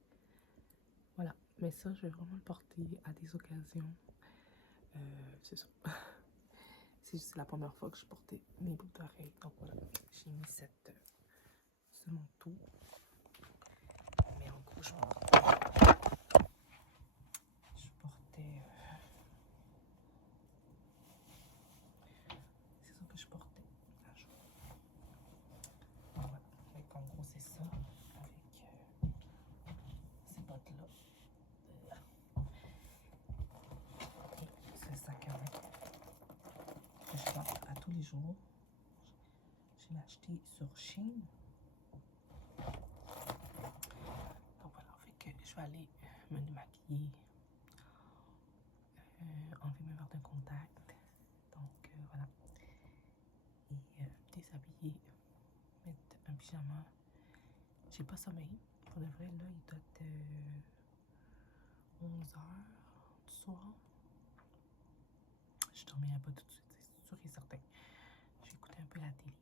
Voilà. Mais ça, je vais vraiment le porter à des occasions. C'est ça. C'est juste la première fois que je portais mes boucles d'oreilles. Donc voilà. J'ai mis cette sur mon tout. Mais en gros, je portais c'est ça que je portais un jour. Donc voilà. Donc, en gros, c'est ça. Avec ces bottes-là. Et ce sac à main que je porte à tous les jours. Je l'ai acheté sur Shein. Donc voilà, fait que je vais aller me démaquiller, enlever mes verres de contact. Donc voilà. Et déshabiller, mettre un pyjama. J'ai pas sommeil. Pour de vrai, là, il doit être 11 h du soir. Je dormirai pas tout de suite, c'est sûr et certain. Je vais écouter un peu la télé.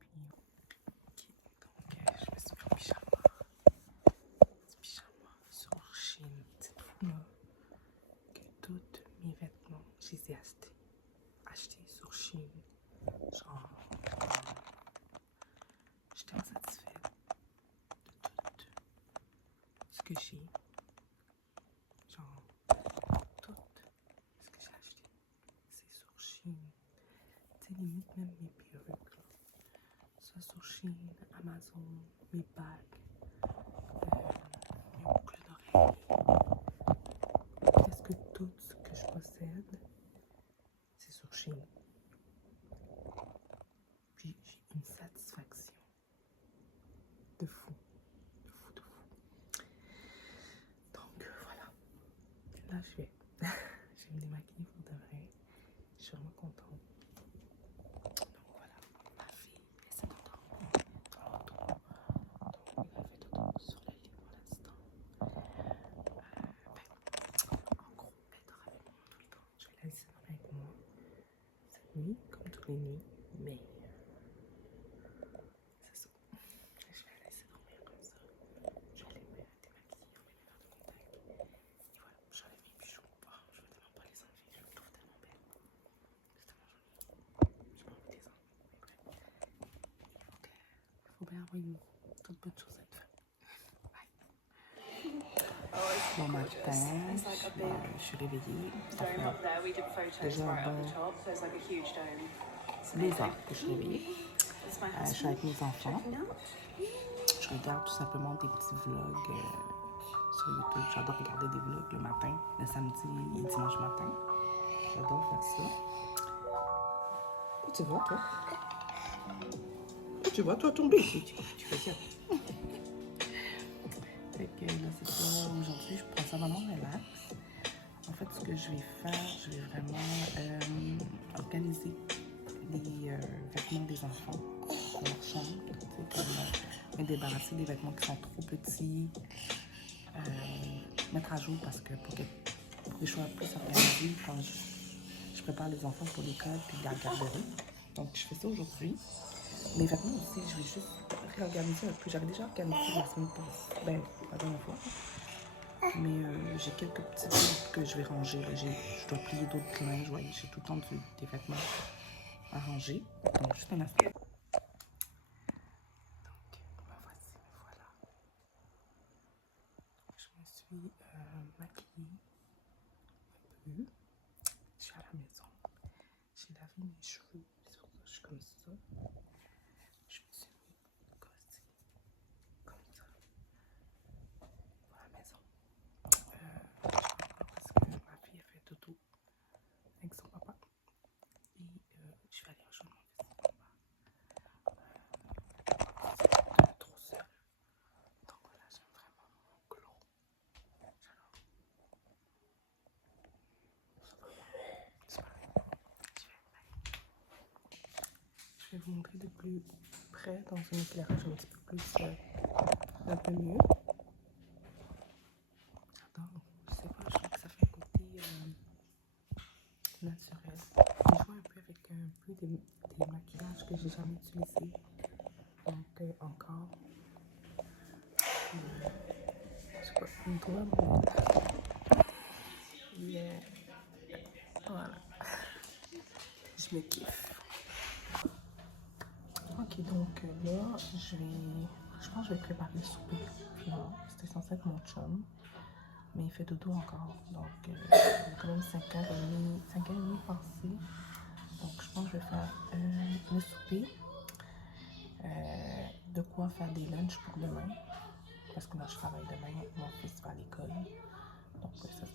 Puis, ok, donc je me suis mis en pyjama. Petit pyjama sur Shein. Dites-vous là que tous mes vêtements, je les ai achetés sur Shein. Genre, j'étais insatisfaite de tout ce que j'ai. Genre, tout ce que j'ai acheté, c'est sur Shein. Tu sais, limite même mes perruques, là. Ça sur Shein, Amazon, mes bagues, mes boucles d'oreilles. Presque tout ce que je possède, c'est sur Shein. Puis j'ai une satisfaction de fou. De fou, de fou. Donc voilà. Là, je vais me démaquiller pour de vrai. Je suis vraiment contente. Donc voilà, ma fille essaie de dormir dans l'auto. Donc elle fait dodo sur le lit pour l'instant. En gros, elle dort avec moi tout le temps. Je vais la laisser dormir avec moi cette nuit, comme toutes les nuits. Mais c'est ça. Je vais la laisser dormir comme ça. Je vais aller me démaquiller, enlever mes verres de contact. Et voilà, j'enlève mes bijoux. Oh, je veux tellement pas les enlever. Je me trouve tellement belle. C'est tellement joli. Je peux enlever les enlever. Il faut bien envoyer toutes bonnes choses à être faites. Bye. Bon matin, je suis réveillée. Ça fait déjà un bon 2 heures que je suis réveillée. Je suis avec mes enfants. Je regarde tout simplement des petits vlogs sur YouTube. J'adore regarder des vlogs le matin, le samedi et dimanche matin. J'adore faire ça. Où tu vas, toi? Où tu vas, toi, tomber? Tu fais ça. Fait que là, c'est ça. Aujourd'hui, je prends ça vraiment relax. En fait, ce que je vais faire, je vais vraiment organiser les vêtements des enfants dans leur chambre. Comme me débarrasser des vêtements qui sont trop petits. Mettre à jour parce que pour que les choix plus organisés quand je prépare les enfants pour l'école puis la garderie. Donc, je fais ça aujourd'hui. Les vêtements aussi, je vais juste réorganiser un peu. J'avais déjà organisé la semaine passée, ben, la dernière fois. Mais j'ai quelques petits trucs que je vais ranger. Je dois plier d'autres linges. Ouais, j'ai tout le temps des vêtements à ranger. Donc, juste un instant. Donc, me voici, me voilà. Je me suis maquillée un peu. Je suis à la maison. J'ai lavé mes cheveux. C'est pour ça que je suis comme ça. Je me suis mis gossée comme ça. Pour la maison. montrer de plus près dans un éclairage un petit peu plus, un peu mieux. J'adore, je sais pas, je trouve que ça fait un côté naturel. J'ai joué un peu avec un peu des maquillages que j'ai jamais utilisés. Donc, encore, je sais pas, une doigt brune. Yeah. Voilà. Je me kiffe. Ok, donc là, je pense que je vais préparer le souper. C'était censé être mon chum, mais il fait dodo encore. Donc, il est quand même 5h30, 5h30 passé. Donc, je pense que je vais faire le souper. De quoi faire des lunchs pour demain. Parce que moi, je travaille demain. Mon fils va à l'école. Donc, ça.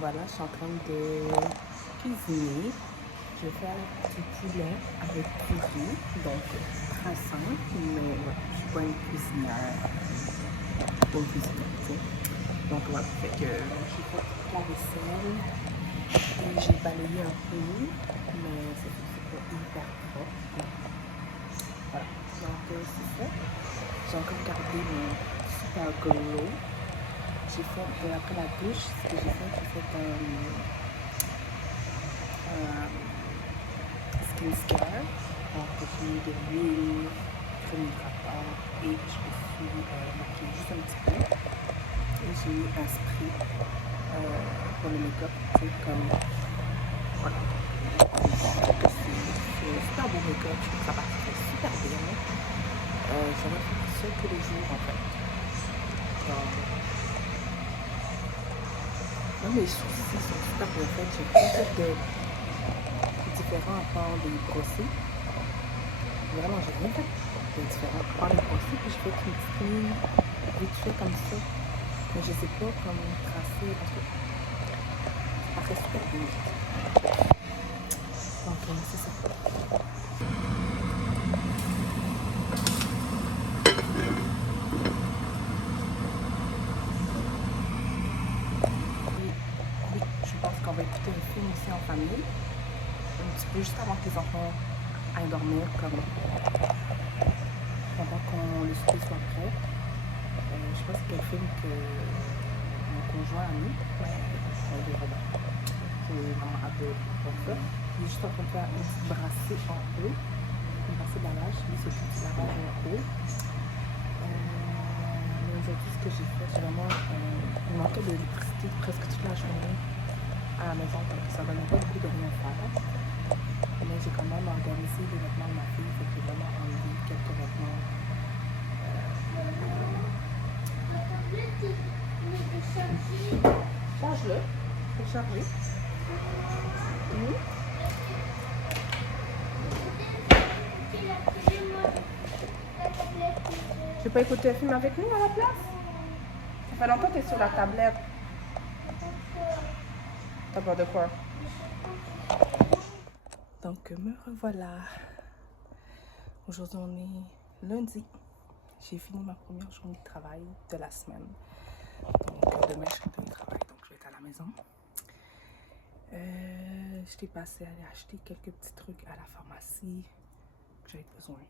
Voilà, je suis en train de cuisiner. Je vais faire du poulet avec du riz, donc très simple, mais ouais, je ne suis pas une cuisinière pour cuisiner, tu sais. Donc voilà, fait que j'ai fait la vaisselle et j'ai balayé un peu, mais c'est pas hyper propre. Voilà, donc c'est ça. J'ai encore gardé mon super glow. J'ai fait, après la douche, ce que j'ai fait un skincare. Donc, j'ai mis de l'huile, crème hydratant et je me suis maquillée juste un petit peu. Et j'ai mis un spray pour le make-up, tu sais, comme, voilà. C'est super beau make-up, je trouve que ça passe super bien. J'aimerais faire ça tous les jours, en fait. Donc, même les sourcils sont super bien faits. J'ai plein de différents à part les brossés. Vraiment, j'ai rien fait de différent à part les brossés. Puis je fais une petite ligne vite fait comme ça. Mais je sais pas comment tracer. Parce que ça fait super bien. Donc, c'est ça. Je pense qu'on va écouter un film aussi en famille. Un petit peu juste avant que les enfants aillent dormir, comme pendant qu'on le souper soit prêt. Je sais pas c'est quel film que mon conjoint a mis, mais on verra bien. J'ai vraiment hâte de voir ça. Il est juste en train de faire une petite brassée en haut. Une brassée de lavage. Lui, c'est juste du lavage en haut. Mais aujourd'hui, ce que j'ai fait, c'est vraiment il manquait d'électricité presque toute la journée à la maison, donc ça ne donnait pas beaucoup de rien faire. Mais j'ai quand même organisé les vêtements de ma fille, fait que j'ai vraiment enlevé quelques vêtements. Charge-le, faut le charger. Tu veux pas écouter un film avec nous à la place? Ça fait longtemps que tu es sur la tablette. T'as peur de quoi? Donc me revoilà. Aujourd'hui on est lundi. J'ai fini ma première journée de travail de la semaine. Donc demain je suis en télétravail, donc je vais être à la maison. Je t'ai passé à aller acheter quelques petits trucs à la pharmacie que j'avais besoin.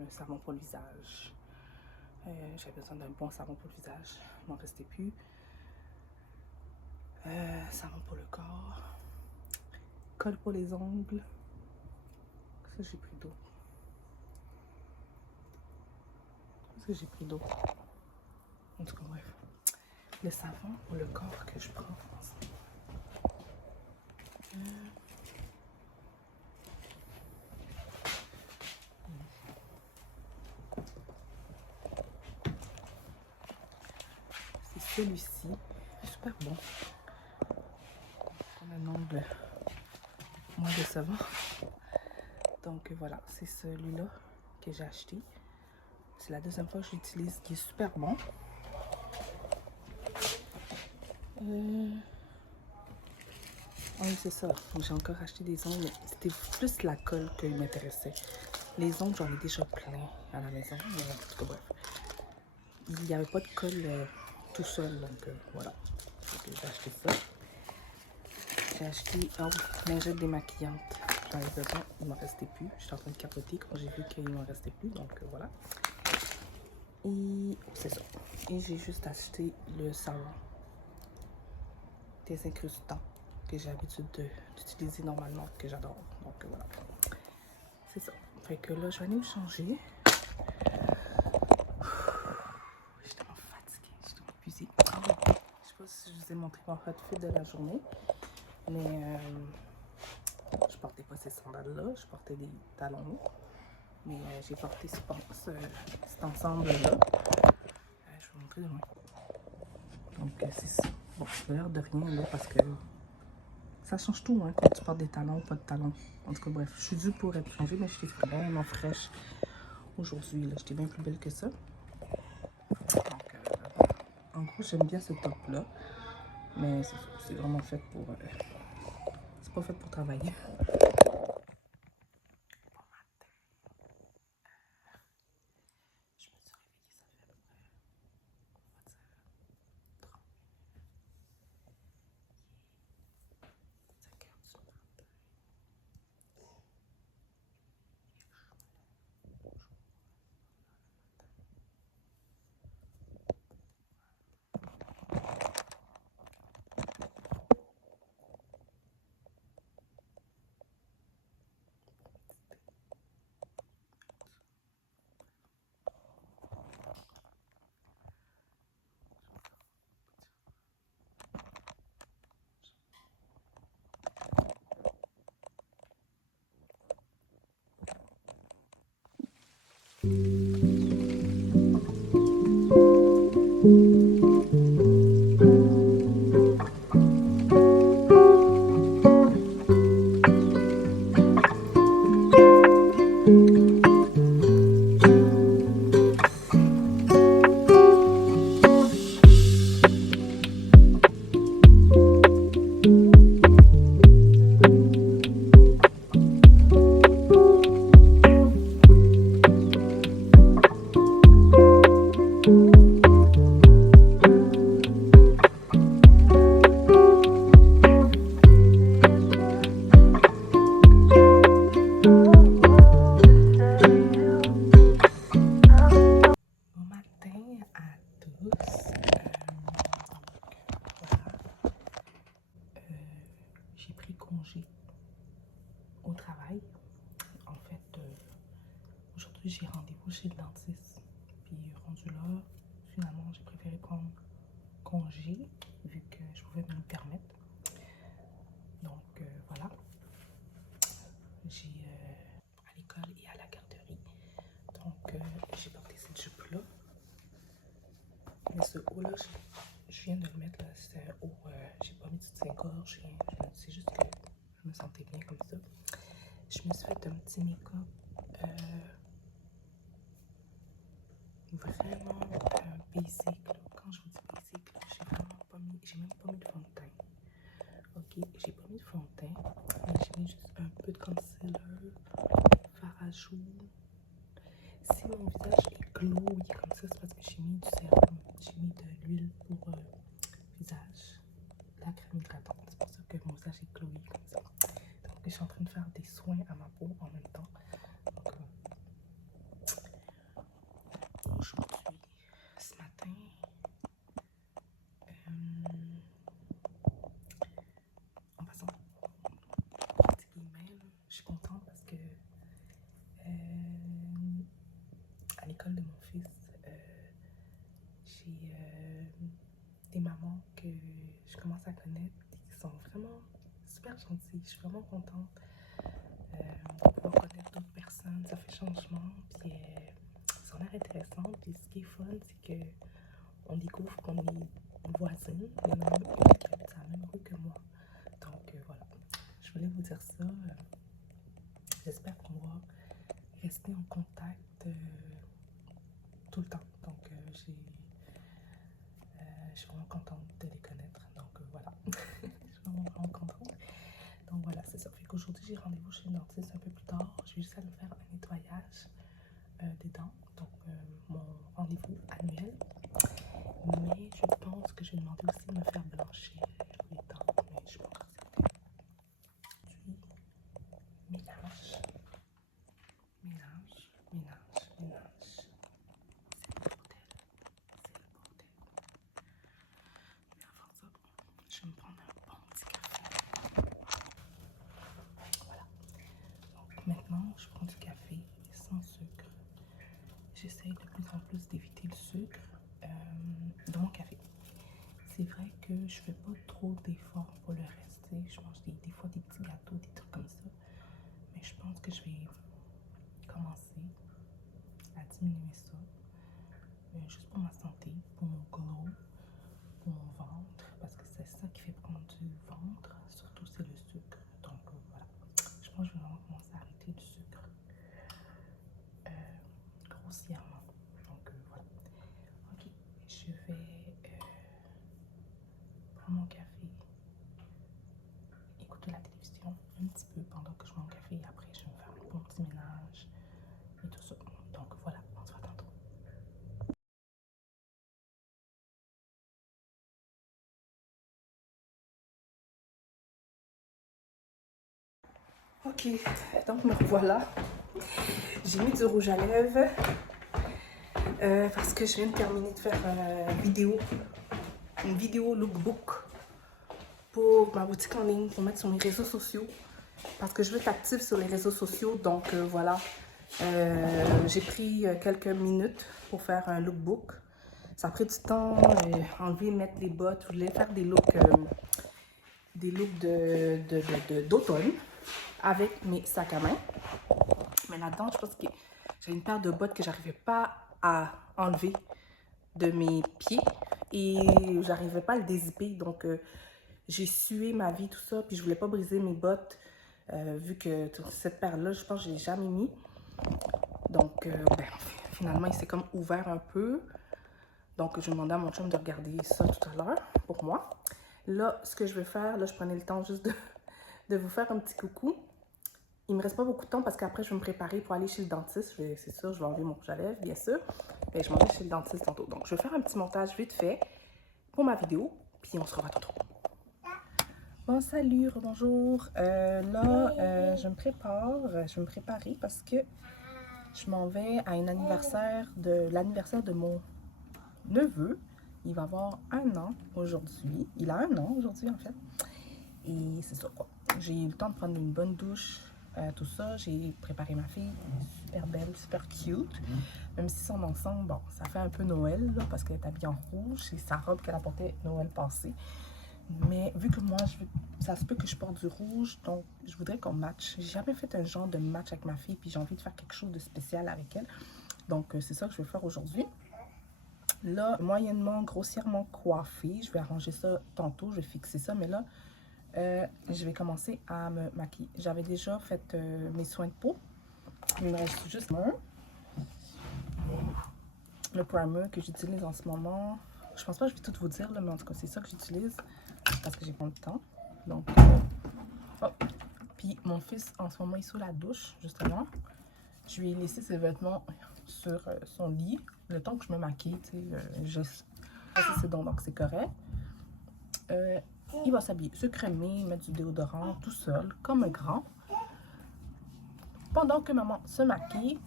Un savon pour le visage. J'avais besoin d'un bon savon pour le visage. Il m'en restait plus. Savon pour le corps. Colle pour les ongles. Ça j'ai pris d'eau. Qu'est-ce que j'ai pris d'eau? En tout cas bref. Le savon pour le corps que je prends ensemble. C'est celui-ci, super bon. On a un ongle moins de savon. Donc voilà, c'est celui-là que j'ai acheté. C'est la deuxième fois que je l'utilise, qui est super bon. Oui, c'est ça. J'ai encore acheté des ongles, mais c'était plus la colle qui m'intéressait. Les ongles, j'en ai déjà plein à la maison. Mais en tout cas, bref. Il n'y avait pas de colle tout seul, donc voilà. J'ai acheté ça. J'ai acheté lingette démaquillante. J'en ai besoin, il m'en restait plus. J'étais en train de capoter quand j'ai vu qu'il m'en restait plus, donc voilà. Et c'est ça. Et j'ai juste acheté le savon désincrustant que j'ai l'habitude d'utiliser normalement, que j'adore. Donc voilà. C'est ça. Fait que là, je vais aller me changer. Je suis tellement fatiguée, je suis tellement épuisée. Je sais pas si je vous ai montré mon outfit de la journée, mais je portais pas ces sandales-là, je portais des talons hauts. Mais j'ai porté cet ensemble-là. Je vais vous montrer de loin. Donc c'est ça. Bon, ça a l'air de rien là parce que ça change tout hein, quand tu portes des talons ou pas de talons. En tout cas, bref, je suis due pour être changée, mais j'étais vraiment fraîche aujourd'hui. J'étais bien plus belle que ça. Donc, en gros, j'aime bien ce top-là. Mais c'est vraiment fait pour... c'est pas fait pour travailler. J'ai pris congé au travail. En fait, aujourd'hui, j'ai rendez-vous chez le dentiste. Puis, rendu là, finalement, j'ai préféré prendre congé vu que je pouvais me le permettre. Donc, voilà. J'ai à l'école et à la garderie. Donc, j'ai porté cette jupe-là. Mais ce haut-là, je viens de le mettre, là, c'est un haut, j'ai pas mis de soutien-gorge, c'est juste que je me sentais bien comme ça. Je me suis fait un petit make-up vraiment basic, là. Quand je vous dis basic, j'ai vraiment pas mis, j'ai même pas mis de fond de teint. Ok, j'ai pas mis de fond de teint, mais j'ai mis juste un peu de concealer, fard à joues. Si mon visage est glowy comme ça, c'est parce que j'ai mis du sérum, j'ai mis de l'huile pour visage, la crème hydratante. C'est pour ça que mon visage est glowy comme ça. Donc, je suis en train de faire des soins à ma peau en même temps. Donc, aujourd'hui, ce matin, en passant, petit guillemets, je suis contente parce que à l'école de mon fils, j'ai des mamans que je commence à connaître qui sont vraiment super gentilles. Je suis vraiment contente de pouvoir connaître d'autres personnes. Ça fait changement, puis ça a l'air intéressant. Puis ce qui est fun, c'est que on découvre qu'on est voisins. Il y en a même une qui habite à la même rue que moi. Donc voilà, je voulais vous dire ça. J'espère qu'on va rester en contact tout le temps. Donc je suis vraiment contente de les connaître. Donc c'est ça. Fait qu'aujourd'hui, j'ai rendez-vous chez le dentiste un peu plus tard. Je vais juste aller faire un nettoyage des dents. Donc, mon rendez-vous annuel. Mais je pense que je vais demander aussi de me faire blanchir les dents. Mais je pense que c'est puis ménage. Ménage, ménage, ménage. Mais avant ça, je vais me prendre un bon petit café. Voilà. Donc maintenant, je prends du café sans sucre. J'essaye de plus en plus d'éviter le sucre dans mon café. C'est vrai que je fais pas trop d'efforts pour le rester. Je mange des fois des petits gâteaux, des trucs comme ça. Mais je pense que je vais commencer à diminuer ça. Juste pour ma santé, pour mon glow, pour mon ventre. Parce que c'est ça qui fait prendre du ventre. Surtout c'est le sucre. Donc voilà. Je pense que je vais vraiment commencer à arrêter le sucre. Grossièrement. Donc voilà. Ok. Je vais prendre mon café. Écouter la télévision un petit peu pendant que je prends mon café et après je vais me faire un bon petit ménage et tout ça. Donc voilà, on se voit tantôt. Ok, donc me revoilà. J'ai mis du rouge à lèvres parce que je viens de terminer de faire une vidéo lookbook pour ma boutique en ligne, pour mettre sur mes réseaux sociaux. Parce que je veux être active sur les réseaux sociaux, donc voilà. J'ai pris quelques minutes pour faire un lookbook. Ça a pris du temps, enlever, mettre les bottes. Je voulais faire des looks d'automne avec mes sacs à main. Mais là-dedans, je pense que j'ai une paire de bottes que j'arrivais pas à enlever de mes pieds et j'arrivais pas à le dézipper. Donc, j'ai sué ma vie, tout ça, puis je voulais pas briser mes bottes vu que cette paire-là, je pense que je l'ai jamais mis. Donc, finalement, il s'est comme ouvert un peu. Donc, je demandais à mon chum de regarder ça tout à l'heure pour moi. Là, ce que je vais faire, là, je prenais le temps juste de vous faire un petit coucou. Il me reste pas beaucoup de temps parce qu'après, je vais me préparer pour aller chez le dentiste. C'est sûr, je vais enlever mon rouge à lèvres, bien sûr. Mais je m'en vais chez le dentiste tantôt. Donc, je vais faire un petit montage vite fait pour ma vidéo. Puis, on se revoit tantôt. Bon, salut, bonjour. Je me prépare. Je vais me préparer parce que je m'en vais à l'anniversaire de mon neveu. Il va avoir 1 an aujourd'hui. Il a 1 an aujourd'hui, en fait. Et c'est ça, quoi. J'ai eu le temps de prendre une bonne douche, tout ça. J'ai préparé ma fille, super belle, super cute. Même si son ensemble, bon, ça fait un peu Noël, là, parce qu'elle est habillée en rouge. C'est sa robe qu'elle a portée Noël passé. Mais vu que moi, ça se peut que je porte du rouge, donc je voudrais qu'on matche. J'ai jamais fait un genre de match avec ma fille, puis j'ai envie de faire quelque chose de spécial avec elle. Donc, c'est ça que je vais faire aujourd'hui. Là, moyennement, grossièrement coiffée. Je vais arranger ça tantôt, je vais fixer ça. Mais là, je vais commencer à me maquiller. J'avais déjà fait mes soins de peau. Il me reste juste le primer que j'utilise en ce moment. Je pense pas que je vais tout vous dire, là, mais en tout cas, c'est ça que j'utilise parce que j'ai pas le temps. Donc, hop. Puis, mon fils, en ce moment, il est sous la douche, justement. Je lui ai laissé ses vêtements sur son lit. Le temps que je me maquille, tu sais, c'est donc c'est correct. Il va s'habiller, se crémer, mettre du déodorant tout seul, comme un grand. Pendant que maman se maquille,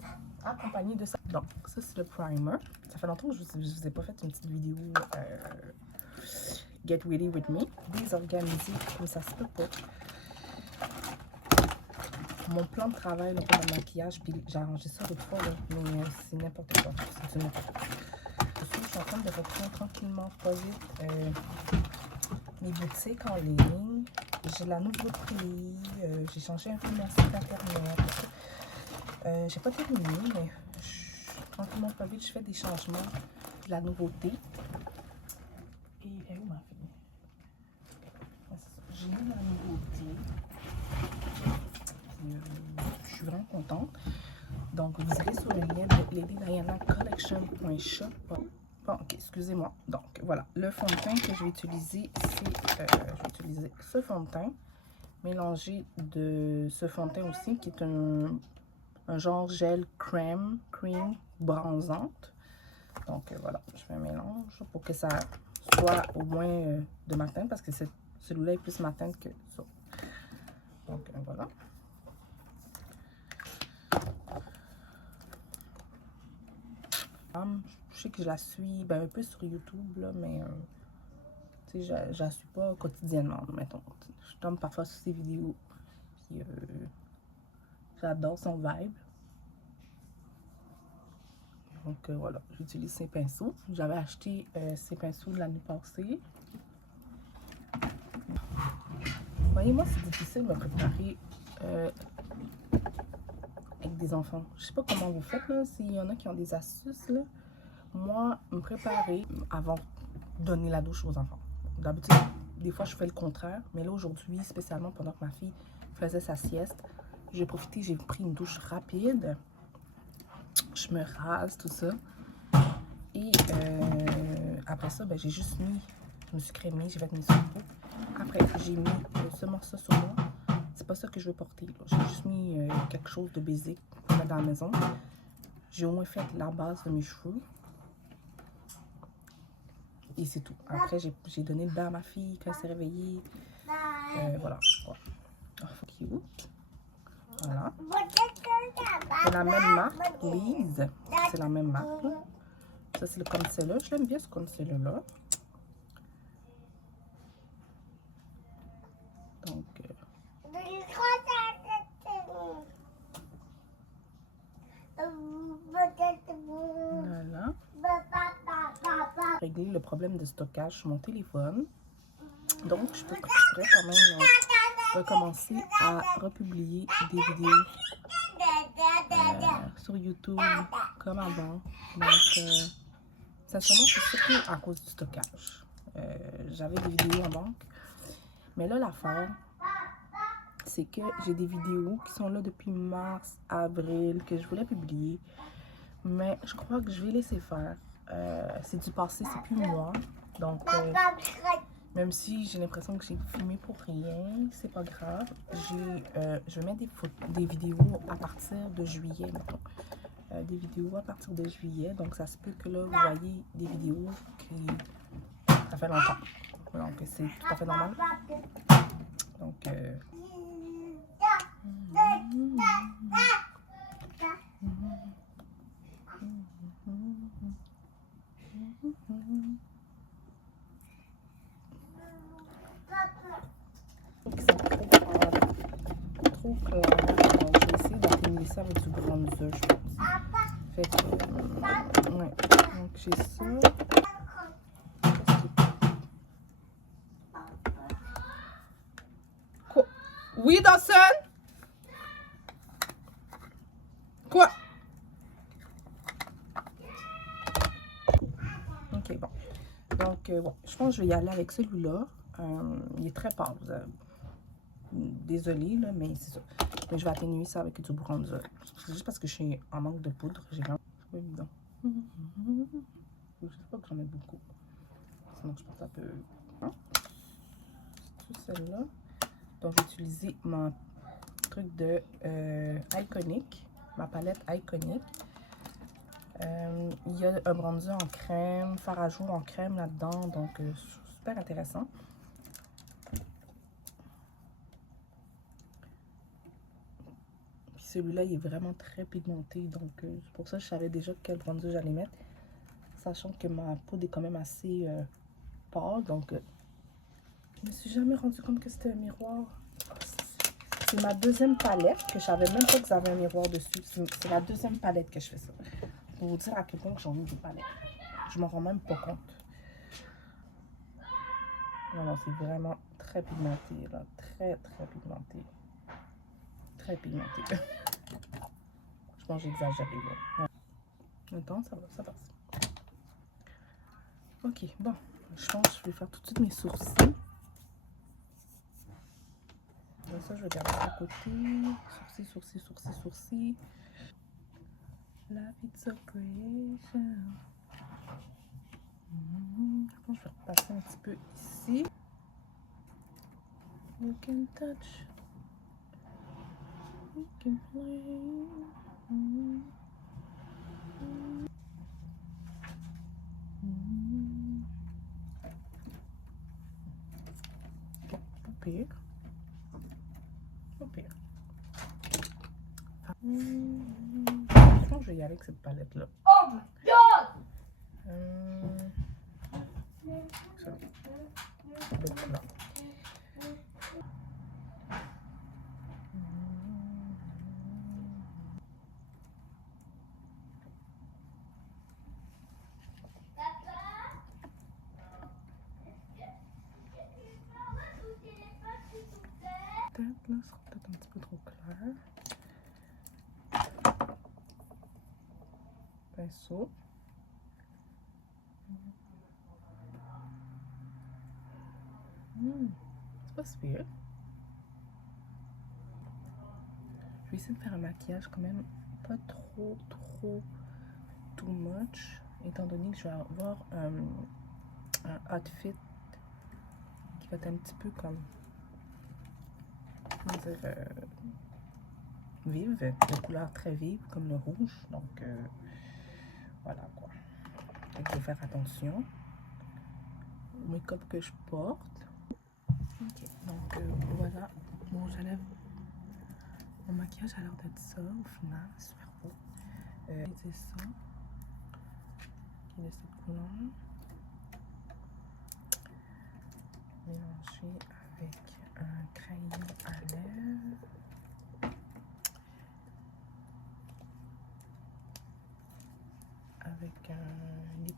accompagnée de ça. Donc, ça, c'est le primer. Ça fait longtemps que je vous ai pas fait une petite vidéo Get Ready With Me. Désorganisée, comme ça se peut pas. Mon plan de travail là, pour le maquillage, puis j'ai arrangé ça l'autre fois, là, mais c'est n'importe quoi. C'est du n'importe quoi. Je suis en train de reprendre tranquillement, pas vite, mes boutiques en ligne. J'ai la nouveauté, j'ai changé un peu mon site internet. J'ai pas terminé, mais tranquillement, pas vite, je fais des changements, de la nouveauté. Et elle est où ma fille? J'ai mis la nouveauté. Je suis vraiment contente. Donc, vous irez sur le lien de ladydianacollection.shop. Bon, ok, excusez-moi. Donc, voilà. Le fond de teint que je vais utiliser, c'est... je vais utiliser ce fond de teint mélanger de ce fond de teint aussi, qui est un genre gel cream bronzante. Donc voilà, je fais un mélange pour que ça soit au moins de ma teinte, parce que celui-là est plus ma teinte que ça. Donc voilà. Je sais que je la suis un peu sur YouTube, là, mais tu sais, je la suis pas quotidiennement, mettons. Je tombe parfois sur ses vidéos, puis j'adore son vibe. Donc voilà, j'utilise ces pinceaux. J'avais acheté ces pinceaux de l'année passée. Vous voyez, moi, c'est difficile de me préparer avec des enfants. Je sais pas comment vous faites, là, s'il y en a qui ont des astuces, là. Moi, me préparer avant de donner la douche aux enfants. D'habitude, des fois, je fais le contraire. Mais là, aujourd'hui, spécialement pendant que ma fille faisait sa sieste, j'ai profité, j'ai pris une douche rapide. Je me rase, tout ça. Et après ça, j'ai juste mis, je me suis crémée, j'ai fait mes sous-peau. Après, j'ai mis ce morceau sur moi. C'est pas ça que je veux porter. J'ai juste mis quelque chose de basique dans la maison. J'ai au moins fait la base de mes cheveux. Et c'est tout. Après, j'ai donné le bain à ma fille quand elle s'est réveillée. Voilà. Oh, cute. Voilà. C'est la même marque, Lise. C'est la même marque. Ça, c'est le concealer. Je l'aime bien, ce concealer-là. Donc, voilà. Régler le problème de stockage sur mon téléphone. Donc, je pourrais quand même recommencer à republier des vidéos sur YouTube comme avant. Donc, sincèrement, c'est surtout à cause du stockage. J'avais des vidéos en banque. Mais là, l'affaire, c'est que j'ai des vidéos qui sont là depuis mars, avril, que je voulais publier. Mais je crois que je vais laisser faire. C'est du passé, c'est plus moi. Donc, même si j'ai l'impression que j'ai filmé pour rien, c'est pas grave. Je vais mettre des vidéos à partir de juillet, mettons. Des vidéos à partir de juillet. Donc, ça se peut que là, vous voyez des vidéos qui... Ça fait longtemps. Donc, c'est tout à fait normal. Donc, trop clair. Donc, je vais essayer d'atténuer ça avec du bronzer, je pense. Fait que, ouais. Donc, j'ai ça. Quoi? Oui, Dawson? Quoi? Ok, bon. Donc, bon, je pense que je vais y aller avec celui-là. Il est très pâle. Désolée, là, mais c'est ça. Mais je vais atténuer ça avec du bronzer. C'est juste parce que je suis en manque de poudre. J'ai vraiment... C'est pas évident. Je sais pas que j'en ai beaucoup. Sinon, je pense un peu... Hein? Tout celle-là. Donc, je vais utiliser mon truc de Iconic. Ma palette Iconic. Il y a un bronzer en crème, fard à jour en crème là-dedans. Donc, super intéressant. Celui-là, il est vraiment très pigmenté, donc c'est pour ça que je savais déjà quel bronzer j'allais mettre, sachant que ma peau est quand même assez pâle, donc je me suis jamais rendu compte que c'était un miroir. C'est ma deuxième palette, que je savais même pas que j'avais un miroir dessus. C'est la deuxième palette que je fais ça. Pour vous dire à quel point j'en ai des palettes. Je m'en rends même pas compte. Non, c'est vraiment très pigmenté, là. Très, très pigmenté. Très pigmenté. Je pense que j'ai exagéré, là. Ouais. Attends, ça va, ça passe. Ok, bon. Je pense que je vais faire tout de suite mes sourcils. Ça, je vais garder ça à côté. Sourcils, sourcils, sourcils, sourcils. La pizza creation. Je pense que je vais repasser un petit peu ici. You can touch Pire. Pas pire. Je pense que je vais y aller avec cette palette-là. Oh my god! Ça. Donc là. Peut-être là, ce sera peut-être un petit peu trop clair. Pinceau. C'est pas si pire. Je vais essayer de faire un maquillage quand même pas trop too much, étant donné que je vais avoir un outfit qui va être un petit peu comme, comment dire, vive, de couleur très vive comme le rouge, donc voilà quoi. Donc je vais faire attention au make-up que je porte. Ok, donc voilà, bon j'enlève. Mon maquillage a l'air d'être ça au final, super beau. C'est ça qui est de cette couleur. Mélanger avec un crayon à lèvres. Avec un lip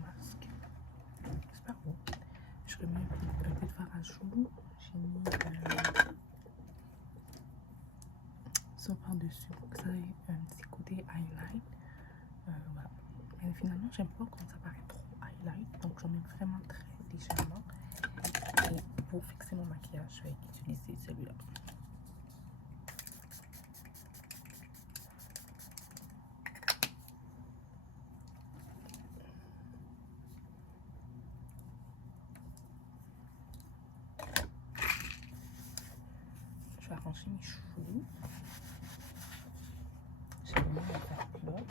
mask. Super beau. Je remets un peu de fard à joues. J'ai mis ça par-dessus pour que ça ait un petit côté highlight. Voilà. Mais finalement, j'aime pas quand ça paraît trop highlight. Donc, j'en mets vraiment très légèrement. Et pour fixer mon maquillage, je vais utiliser celui-là. Je vais arranger mes cheveux. Je vais mettre mon faire plat.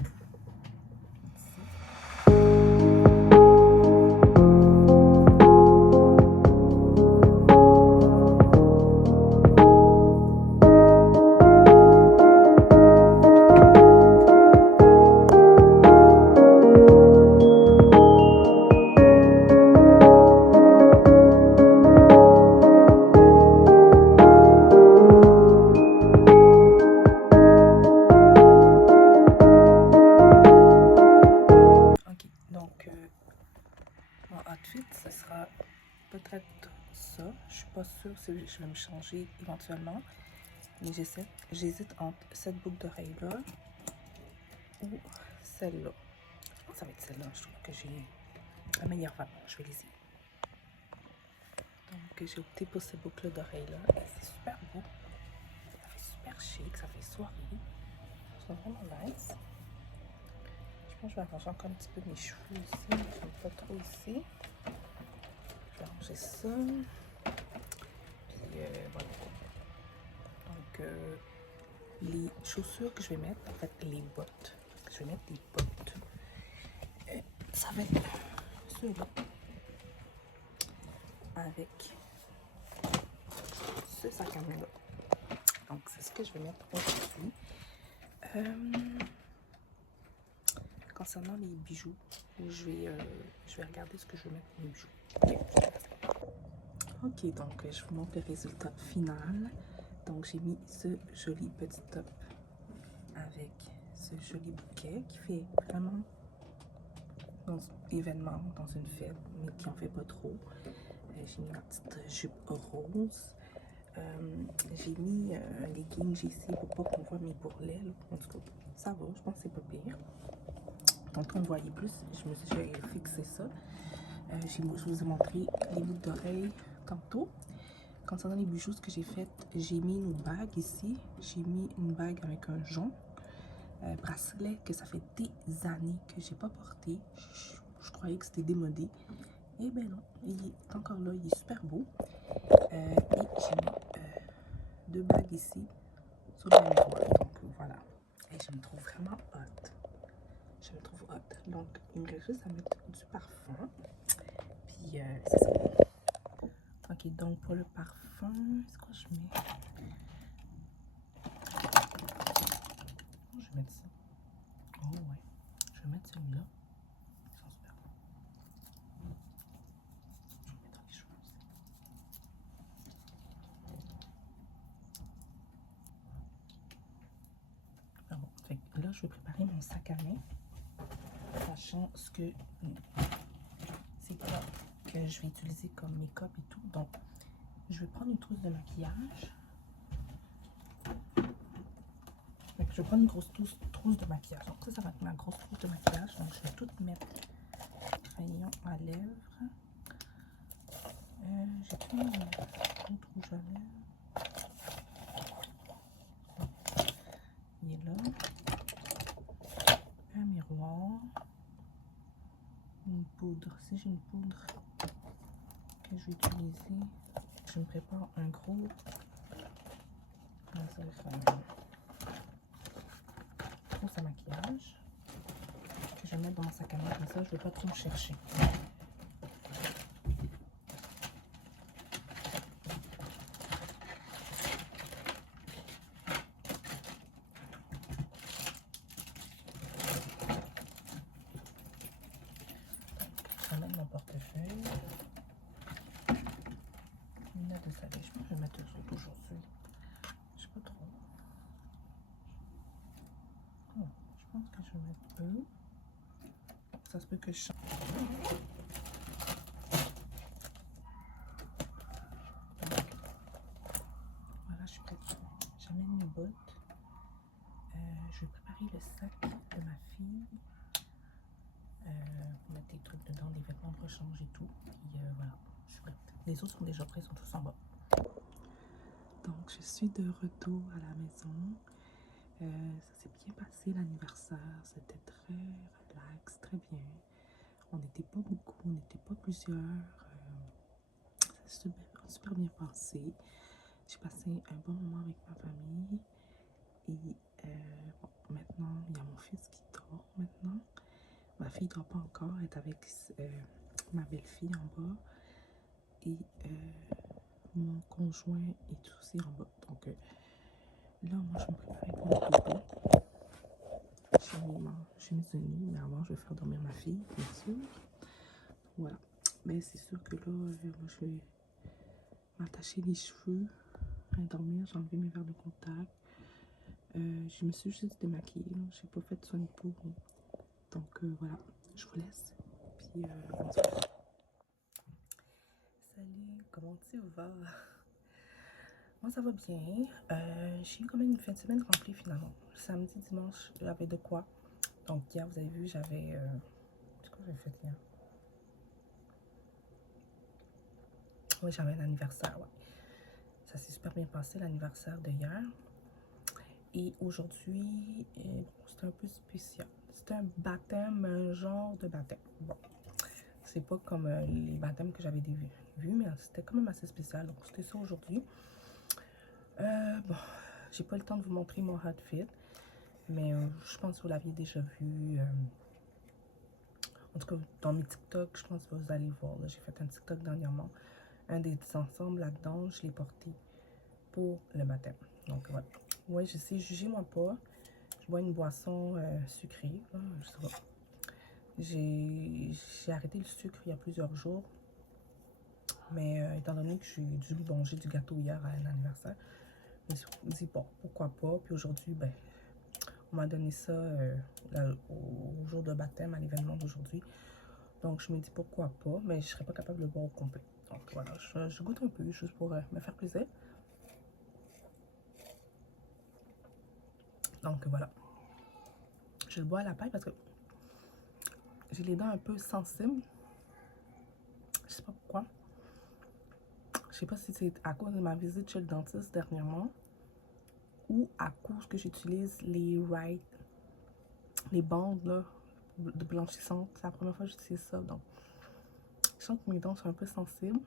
Ce sera peut-être ça. Je suis pas sûre si je vais me changer éventuellement. Mais j'hésite entre cette boucle d'oreille là ou celle-là. Je pense que ça va être celle-là. Je trouve que j'ai la meilleure valeur. Je vais l'essayer. Donc j'ai opté pour cette boucle d'oreille là. Et c'est super beau. Ça fait super chic. Ça fait soirée. C'est vraiment nice. Je pense que je vais arranger encore un petit peu mes cheveux ici. Je n'aime pas trop ici. Je vais arranger ça. Puis voilà. Donc, les chaussures que je vais mettre, en fait, les bottes. Parce que je vais mettre des bottes. Ça va être ceux-là. Avec ce sac à main-là. Donc, c'est ce que je vais mettre aujourd'hui. Concernant les bijoux, je vais regarder ce que je vais mettre pour les bijoux. Ok, donc je vous montre le résultat final. Donc j'ai mis ce joli petit top avec ce joli bouquet qui fait vraiment dans un événement, dans une fête, mais qui en fait pas trop. J'ai mis ma petite jupe rose. J'ai mis un legging ici pour pas qu'on voit mes bourrelets. En tout cas, ça va, je pense que c'est pas pire. Tantôt on voyait plus, je me suis fixé ça. Je vous ai montré les boucles d'oreilles tantôt. Concernant les bijoux, ce que j'ai fait, j'ai mis une bague ici. J'ai mis une bague avec un jonc. Bracelet que ça fait des années que j'ai pas porté. Je croyais que c'était démodé. Et ben non, il est encore là, il est super beau. Et j'ai mis deux bagues ici sur le miroir. Donc voilà. Et je me trouve vraiment hot. Je me trouve hot. Donc il me reste juste à mettre du parfum. Puis c'est ça. Ok, donc pour le parfum, est-ce que je mets... Oh, je vais mettre ça. Oh ouais. Je vais mettre celui-là. Ils sont super bons. Je vais mettre les cheveux aussi. Ah bon. Fait que là, je vais préparer mon sac à main. Sachant ce que c'est quoi que je vais utiliser comme make-up et tout. Donc, je vais prendre une trousse de maquillage. Donc, je vais prendre une grosse trousse de maquillage. Donc, ça va être ma grosse trousse de maquillage. Donc, je vais tout mettre. Crayon à lèvres. J'ai pris un autre rouge à lèvres. Il est là. Un miroir. Une poudre. Si j'ai une poudre que je vais utiliser, je me prépare un gros trousse à maquillage que je vais mettre dans mon sac à main. Comme ça, je ne vais pas trop me chercher. Je vais mettre mon portefeuille. Lunettes de soleil. Je pense que je vais mettre eux autres aujourd'hui. Je sais pas trop. Oh, je pense que je vais mettre eux. Ça se peut que je change. Voilà, je suis prête. J'amène mes bottes. Je vais préparer le sac de ma fille. Pour mettre des trucs dedans, des vêtements de rechange et tout. Et voilà, je suis prête. Les autres sont déjà prêts, ils sont tous en bas. Donc, je suis de retour à la maison. Ça s'est bien passé l'anniversaire. C'était très relax, très bien. On n'était pas beaucoup, on n'était pas plusieurs. Ça s'est super bien passé. J'ai passé un bon moment avec ma famille. Et bon, maintenant, il y a mon fils qui dort maintenant. Ma fille ne dort pas encore, elle est avec ma belle-fille en bas. Et mon conjoint est aussi en bas. Donc là, moi, je me prépare pour le dodo. J'ai mis une nuit, mais avant, je vais faire dormir ma fille, bien sûr. Voilà. Mais c'est sûr que là, moi, je vais m'attacher les cheveux, à dormir. J'ai enlevé mes verres de contact. Je me suis juste démaquillée. J'ai pas fait de soin de peau. Donc voilà, je vous laisse. Puis on se voit. Salut, comment tu vas? Moi ça va bien. J'ai eu quand même une fin de semaine remplie finalement. Samedi, dimanche, j'avais de quoi. Donc hier, vous avez vu, j'avais... c'est quoi j'avais fait hier? Oui, j'avais un anniversaire, ouais. Ça s'est super bien passé, l'anniversaire de hier. Et aujourd'hui, c'était un peu spécial. C'était un baptême, un genre de baptême. Bon, c'est pas comme les baptêmes que j'avais vus, mais c'était quand même assez spécial. Donc, c'était ça aujourd'hui. Bon, j'ai pas le temps de vous montrer mon outfit, mais je pense que vous l'aviez déjà vu. En tout cas, dans mes TikTok, je pense que vous allez voir. J'ai fait un TikTok dernièrement. Un des ensembles là-dedans, je l'ai porté pour le baptême. Donc, voilà. Ouais, je sais, jugez-moi pas. Je bois une boisson sucrée. Je sais pas. J'ai arrêté le sucre il y a plusieurs jours. Mais étant donné que j'ai dû manger du gâteau hier à un anniversaire, je me suis dit, bon, pourquoi pas. Puis aujourd'hui, ben, on m'a donné ça au jour de baptême, à l'événement d'aujourd'hui. Donc, je me dis pourquoi pas, mais je serais pas capable de le boire au complet. Donc, voilà, je goûte un peu, juste pour me faire plaisir. Donc, voilà. Je le bois à la paille parce que j'ai les dents un peu sensibles. Je sais pas pourquoi. Je sais pas si c'est à cause de ma visite chez le dentiste dernièrement ou à cause que j'utilise les bandes là, de blanchissantes. C'est la première fois que j'utilise ça. Donc, je sens que mes dents sont un peu sensibles.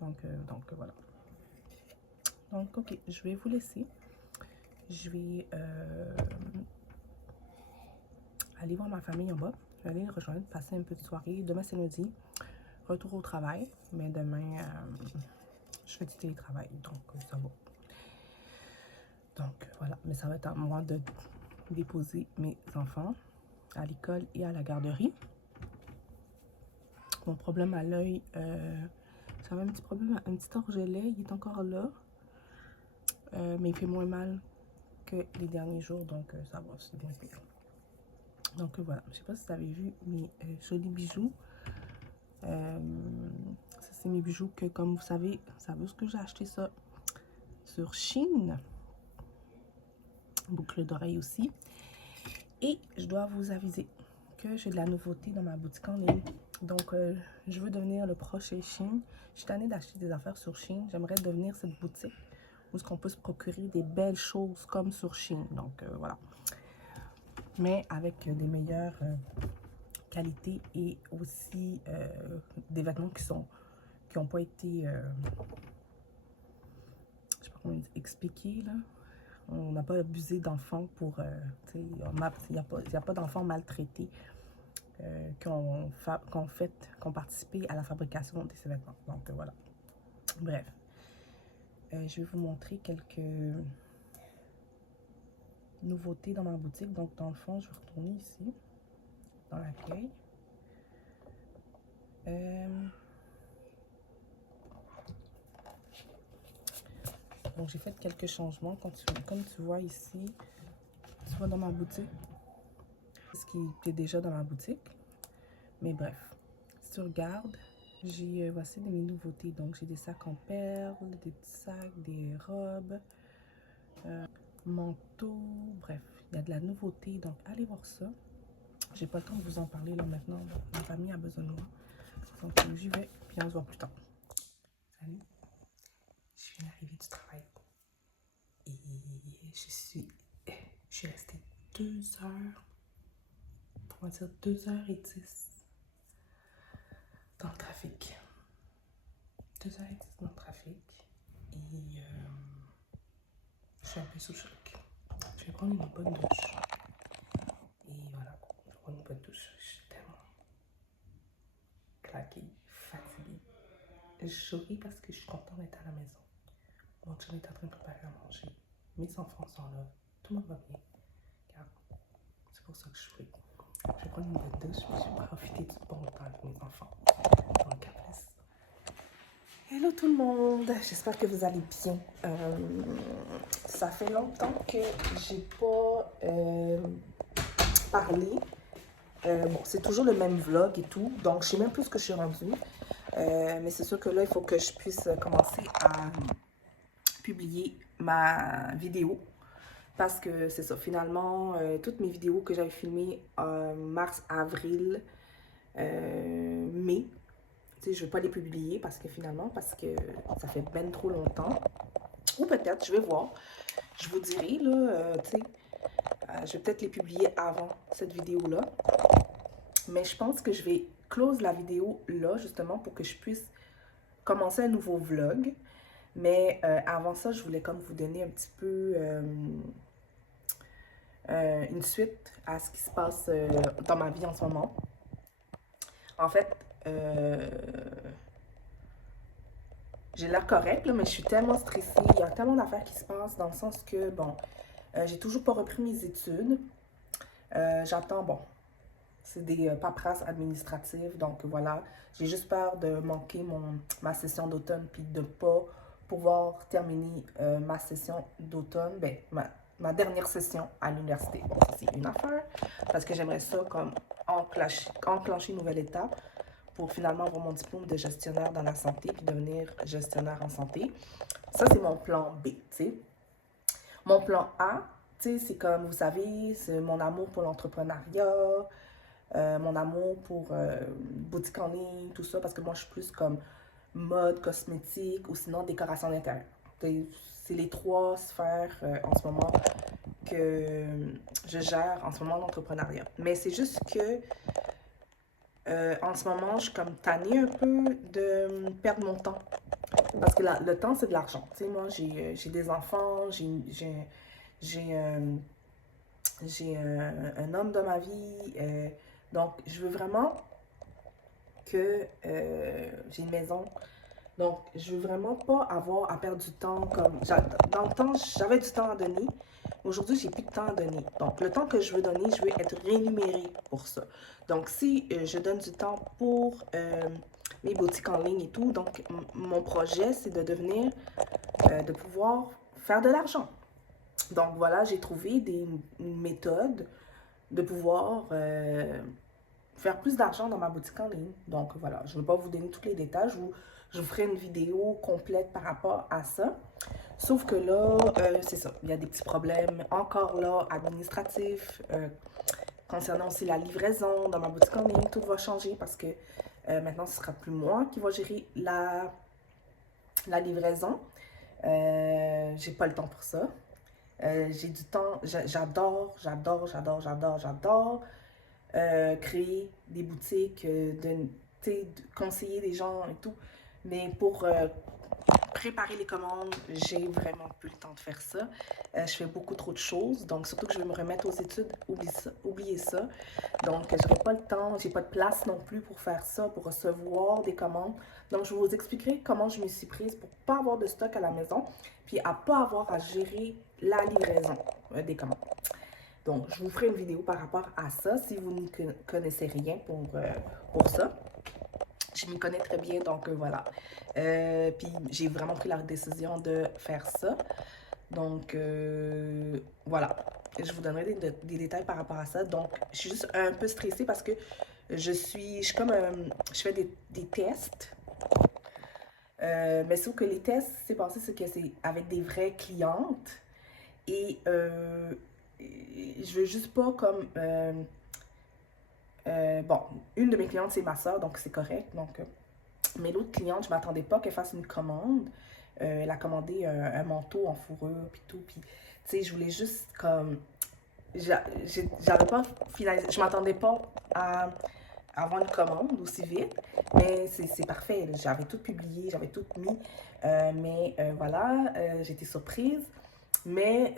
Donc voilà. Donc, ok, je vais vous laisser. Je vais aller voir ma famille en bas. Je vais aller les rejoindre, passer un peu de soirée. Demain, c'est lundi. Retour au travail. Mais demain, je fais du télétravail. Donc, ça va. Donc, voilà. Mais ça va être à moi de déposer mes enfants à l'école et à la garderie. Mon problème à l'œil, j'avais un petit problème, un petit orgelet. Il est encore là. Mais il fait moins mal que les derniers jours. Donc, ça va. C'est bien pire. Donc voilà, je sais pas si vous avez vu mes jolis bijoux. Ça c'est mes bijoux que, comme vous savez que j'ai acheté ça sur Shein. Boucle d'oreille aussi. Et je dois vous aviser que j'ai de la nouveauté dans ma boutique en ligne. Donc je veux devenir le prochain Shein. Je suis tannée d'acheter des affaires sur Shein. J'aimerais devenir cette boutique où est-ce qu'on peut se procurer des belles choses comme sur Shein. Donc voilà. Mais avec des meilleures qualités et aussi des vêtements qui n'ont pas été, je sais pas comment expliquer là. On n'a pas abusé d'enfants pour, il n'y a pas d'enfants maltraités qui ont participé à la fabrication de ces vêtements. Donc voilà. Bref, je vais vous montrer quelques nouveautés dans ma boutique. Donc dans le fond, je vais retourner ici, dans l'accueil. Donc j'ai fait quelques changements. Comme tu vois ici, tu vois dans ma boutique, ce qui était déjà dans ma boutique. Mais bref, si tu regardes, j'ai voici mes nouveautés. Donc j'ai des sacs en perles, des petits sacs, des robes, manteaux, bref, il y a de la nouveauté. Donc allez voir ça. J'ai pas le temps de vous en parler là maintenant. Ma famille a besoin de moi. Donc j'y vais, puis on se voit plus tard. Salut, je viens d'arriver du travail. Et je suis restée 2 heures, on va dire 2h10 dans le trafic. 2h10 dans le trafic. Et je suis un peu sous le choc. Je vais prendre une bonne douche. Et voilà, je vais prendre une bonne douche. Je suis tellement claquée, fatiguée. Je souris parce que je suis contente d'être à la maison. Mon chum est en train de préparer à manger. Mes enfants sont là. Tout le monde va bien. Regarde, c'est pour ça que je souris. Je vais prendre une bonne douche, puis je vais profiter du bon temps avec mes enfants. Donc, à plus. Hello tout le monde, j'espère que vous allez bien. Ça fait longtemps que j'ai pas parlé. Bon, c'est toujours le même vlog et tout, donc je sais même plus ce que je suis rendue. Mais c'est sûr que là, il faut que je puisse commencer à publier ma vidéo. Parce que c'est ça, finalement, toutes mes vidéos que j'avais filmées en mars, avril, mai, tu sais, je ne vais pas les publier parce que ça fait ben trop longtemps. Ou peut-être, je vais voir. Je vous dirai, là, tu sais, je vais peut-être les publier avant cette vidéo-là. Mais je pense que je vais close la vidéo là, justement, pour que je puisse commencer un nouveau vlog. Mais avant ça, je voulais comme vous donner un petit peu une suite à ce qui se passe dans ma vie en ce moment. En fait, j'ai l'air correcte, là, mais je suis tellement stressée. Il y a tellement d'affaires qui se passent dans le sens que, bon, j'ai toujours pas repris mes études. J'attends, bon, c'est des paperasses administratives. Donc voilà, j'ai juste peur de manquer ma session d'automne puis de pas pouvoir terminer ma session d'automne, ben, ma dernière session à l'université. Bon, ça c'est une affaire, parce que j'aimerais ça comme enclencher une nouvelle étape pour finalement avoir mon diplôme de gestionnaire dans la santé puis devenir gestionnaire en santé. Ça, c'est mon plan B, tu sais. Mon plan A, tu sais, c'est comme, vous savez, c'est mon amour pour l'entrepreneuriat, mon amour pour boutique en ligne, tout ça, parce que moi, je suis plus comme mode, cosmétique ou sinon décoration d'intérieur. C'est les 3 sphères en ce moment que je gère en ce moment l'entrepreneuriat. Mais c'est juste que en ce moment, je suis comme tannée un peu de perdre mon temps Parce que le temps, c'est de l'argent. Tu sais, moi, j'ai des enfants, j'ai un homme dans ma vie. Donc, je veux vraiment que j'ai une maison. Donc, je veux vraiment pas avoir à perdre du temps comme... Dans le temps, j'avais du temps à donner. Aujourd'hui, j'ai plus de temps à donner. Donc, le temps que je veux donner, je veux être rémunérée pour ça. Donc, si je donne du temps pour mes boutiques en ligne et tout, donc mon projet, c'est de devenir, de pouvoir faire de l'argent. Donc, voilà, j'ai trouvé une méthode de pouvoir faire plus d'argent dans ma boutique en ligne. Donc voilà, je ne vais pas vous donner tous les détails, je vous ferai une vidéo complète par rapport à ça. Sauf que là, c'est ça, il y a des petits problèmes encore là, administratifs, concernant aussi la livraison dans ma boutique en ligne. Tout va changer parce que maintenant, ce sera plus moi qui va gérer la livraison. J'ai pas le temps pour ça. J'ai du temps, j'adore créer des boutiques, de conseiller des gens et tout. Mais pour préparer les commandes, j'ai vraiment plus le temps de faire ça. Je fais beaucoup trop de choses, donc surtout que je vais me remettre aux études, oubliez ça. Donc, j'aurai pas le temps, j'ai pas de place non plus pour faire ça, pour recevoir des commandes. Donc, je vous expliquerai comment je me suis prise pour pas avoir de stock à la maison, puis à pas avoir à gérer la livraison des commandes. Donc, je vous ferai une vidéo par rapport à ça si vous ne connaissez rien pour ça. Je m'y connais très bien, donc voilà. Puis, j'ai vraiment pris la décision de faire ça. Donc, voilà. Je vous donnerai des détails par rapport à ça. Donc, je suis juste un peu stressée parce que je fais des tests. Mais sauf que les tests, c'est passé, c'est que c'est avec des vraies clientes. Et je veux juste pas comme... bon, une de mes clientes, c'est ma soeur, donc c'est correct. Donc, mais l'autre cliente, je m'attendais pas qu'elle fasse une commande. Elle a commandé un manteau en fourrure, puis tout. Puis, tu sais, je voulais juste comme... J'avais pas finalisé. Je m'attendais pas à avoir une commande aussi vite. Mais c'est parfait. J'avais tout publié, j'avais tout mis. Mais voilà, j'étais surprise. Mais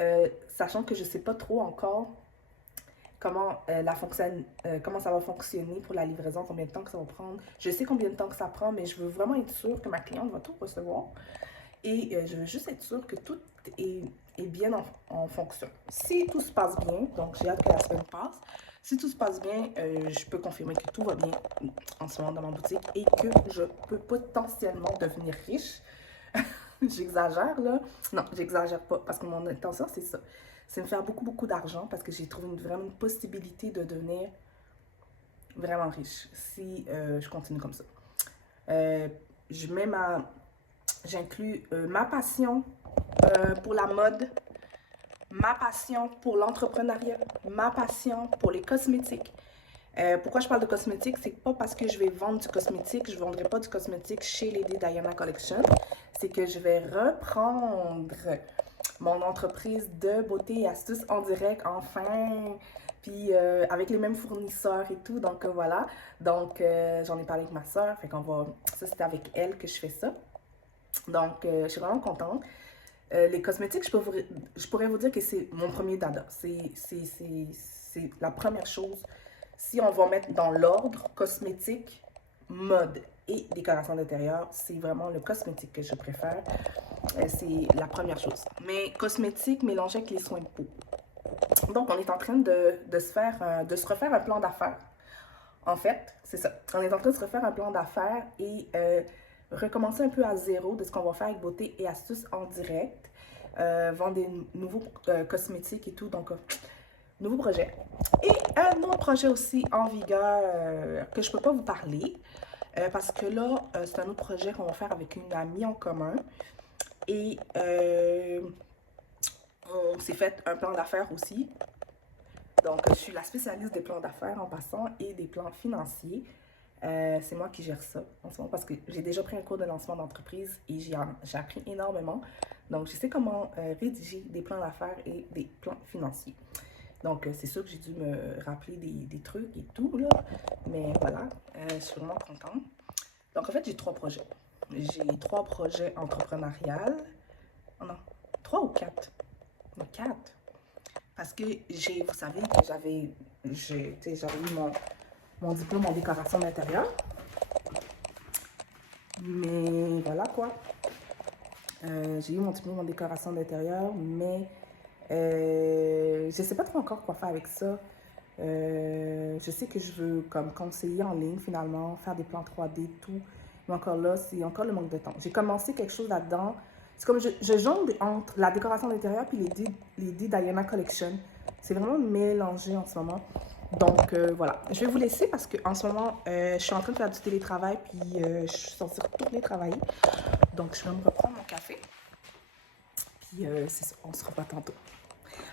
sachant que je sais pas trop encore comment, comment ça va fonctionner pour la livraison, combien de temps que ça va prendre. Je sais combien de temps que ça prend, mais je veux vraiment être sûre que ma cliente va tout recevoir. Et je veux juste être sûre que tout est bien en fonction. Si tout se passe bien, donc j'ai hâte que la semaine passe, si tout se passe bien, je peux confirmer que tout va bien en ce moment dans ma boutique et que je peux potentiellement devenir riche. J'exagère là. Non, j'exagère pas parce que mon intention, c'est ça. C'est me faire beaucoup d'argent parce que j'ai trouvé vraiment une possibilité de devenir vraiment riche si je continue comme ça. Je mets J'inclus ma passion pour la mode, ma passion pour l'entrepreneuriat, ma passion pour les cosmétiques. Pourquoi je parle de cosmétiques? C'est pas parce que je vais vendre du cosmétique, je ne vendrai pas du cosmétique chez Lady Diana Collection. C'est que je vais reprendre mon entreprise de beauté et astuces en direct, enfin, puis avec les mêmes fournisseurs et tout, donc voilà. Donc, j'en ai parlé avec ma soeur, fait qu'on va... Ça, c'est avec elle que je fais ça. Donc, je suis vraiment contente. Les cosmétiques, je pourrais vous dire que c'est mon premier dada. C'est la première chose. Si on va mettre dans l'ordre cosmétique, mode et décoration d'intérieur, c'est vraiment le cosmétique que je préfère. C'est la première chose. Mais cosmétique mélangé avec les soins de peau. Donc, on est en train de se refaire un plan d'affaires. En fait, c'est ça. On est en train de se refaire un plan d'affaires et recommencer un peu à zéro de ce qu'on va faire avec Beauté et Astuces en direct. Vendre des nouveaux cosmétiques et tout. Donc, nouveau projet. Et un autre projet aussi en vigueur que je ne peux pas vous parler. Parce que là, c'est un autre projet qu'on va faire avec une amie en commun. Et on s'est fait un plan d'affaires aussi. Donc, je suis la spécialiste des plans d'affaires en passant et des plans financiers. C'est moi qui gère ça en ce moment parce que j'ai déjà pris un cours de lancement d'entreprise et j'ai appris énormément. Donc, je sais comment rédiger des plans d'affaires et des plans financiers. Donc, c'est sûr que j'ai dû me rappeler des trucs et tout, là. Mais voilà, je suis vraiment contente. Donc, en fait, j'ai 3 projets. j'ai 3 projets entrepreneuriales. Oh non, 3 ou 4? Non, 4. Parce que vous savez que j'avais eu mon diplôme en décoration d'intérieur. Mais voilà quoi. J'ai eu mon diplôme en décoration d'intérieur, mais je ne sais pas trop encore quoi faire avec ça. Je sais que je veux comme conseiller en ligne finalement, faire des plans 3D, tout. Mais encore là, c'est encore le manque de temps. J'ai commencé quelque chose là-dedans. C'est comme je jongle entre la décoration d'intérieur puis les Diana Collection. C'est vraiment mélangé en ce moment. Donc voilà, je vais vous laisser parce qu'en ce moment, je suis en train de faire du télétravail puis je suis censée retourner travailler. Donc je vais me reprendre mon café. Puis c'est ça, on se revoit tantôt.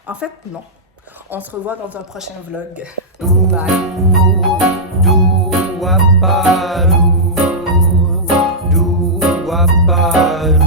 En fait, non. On se revoit dans un prochain vlog. Bye.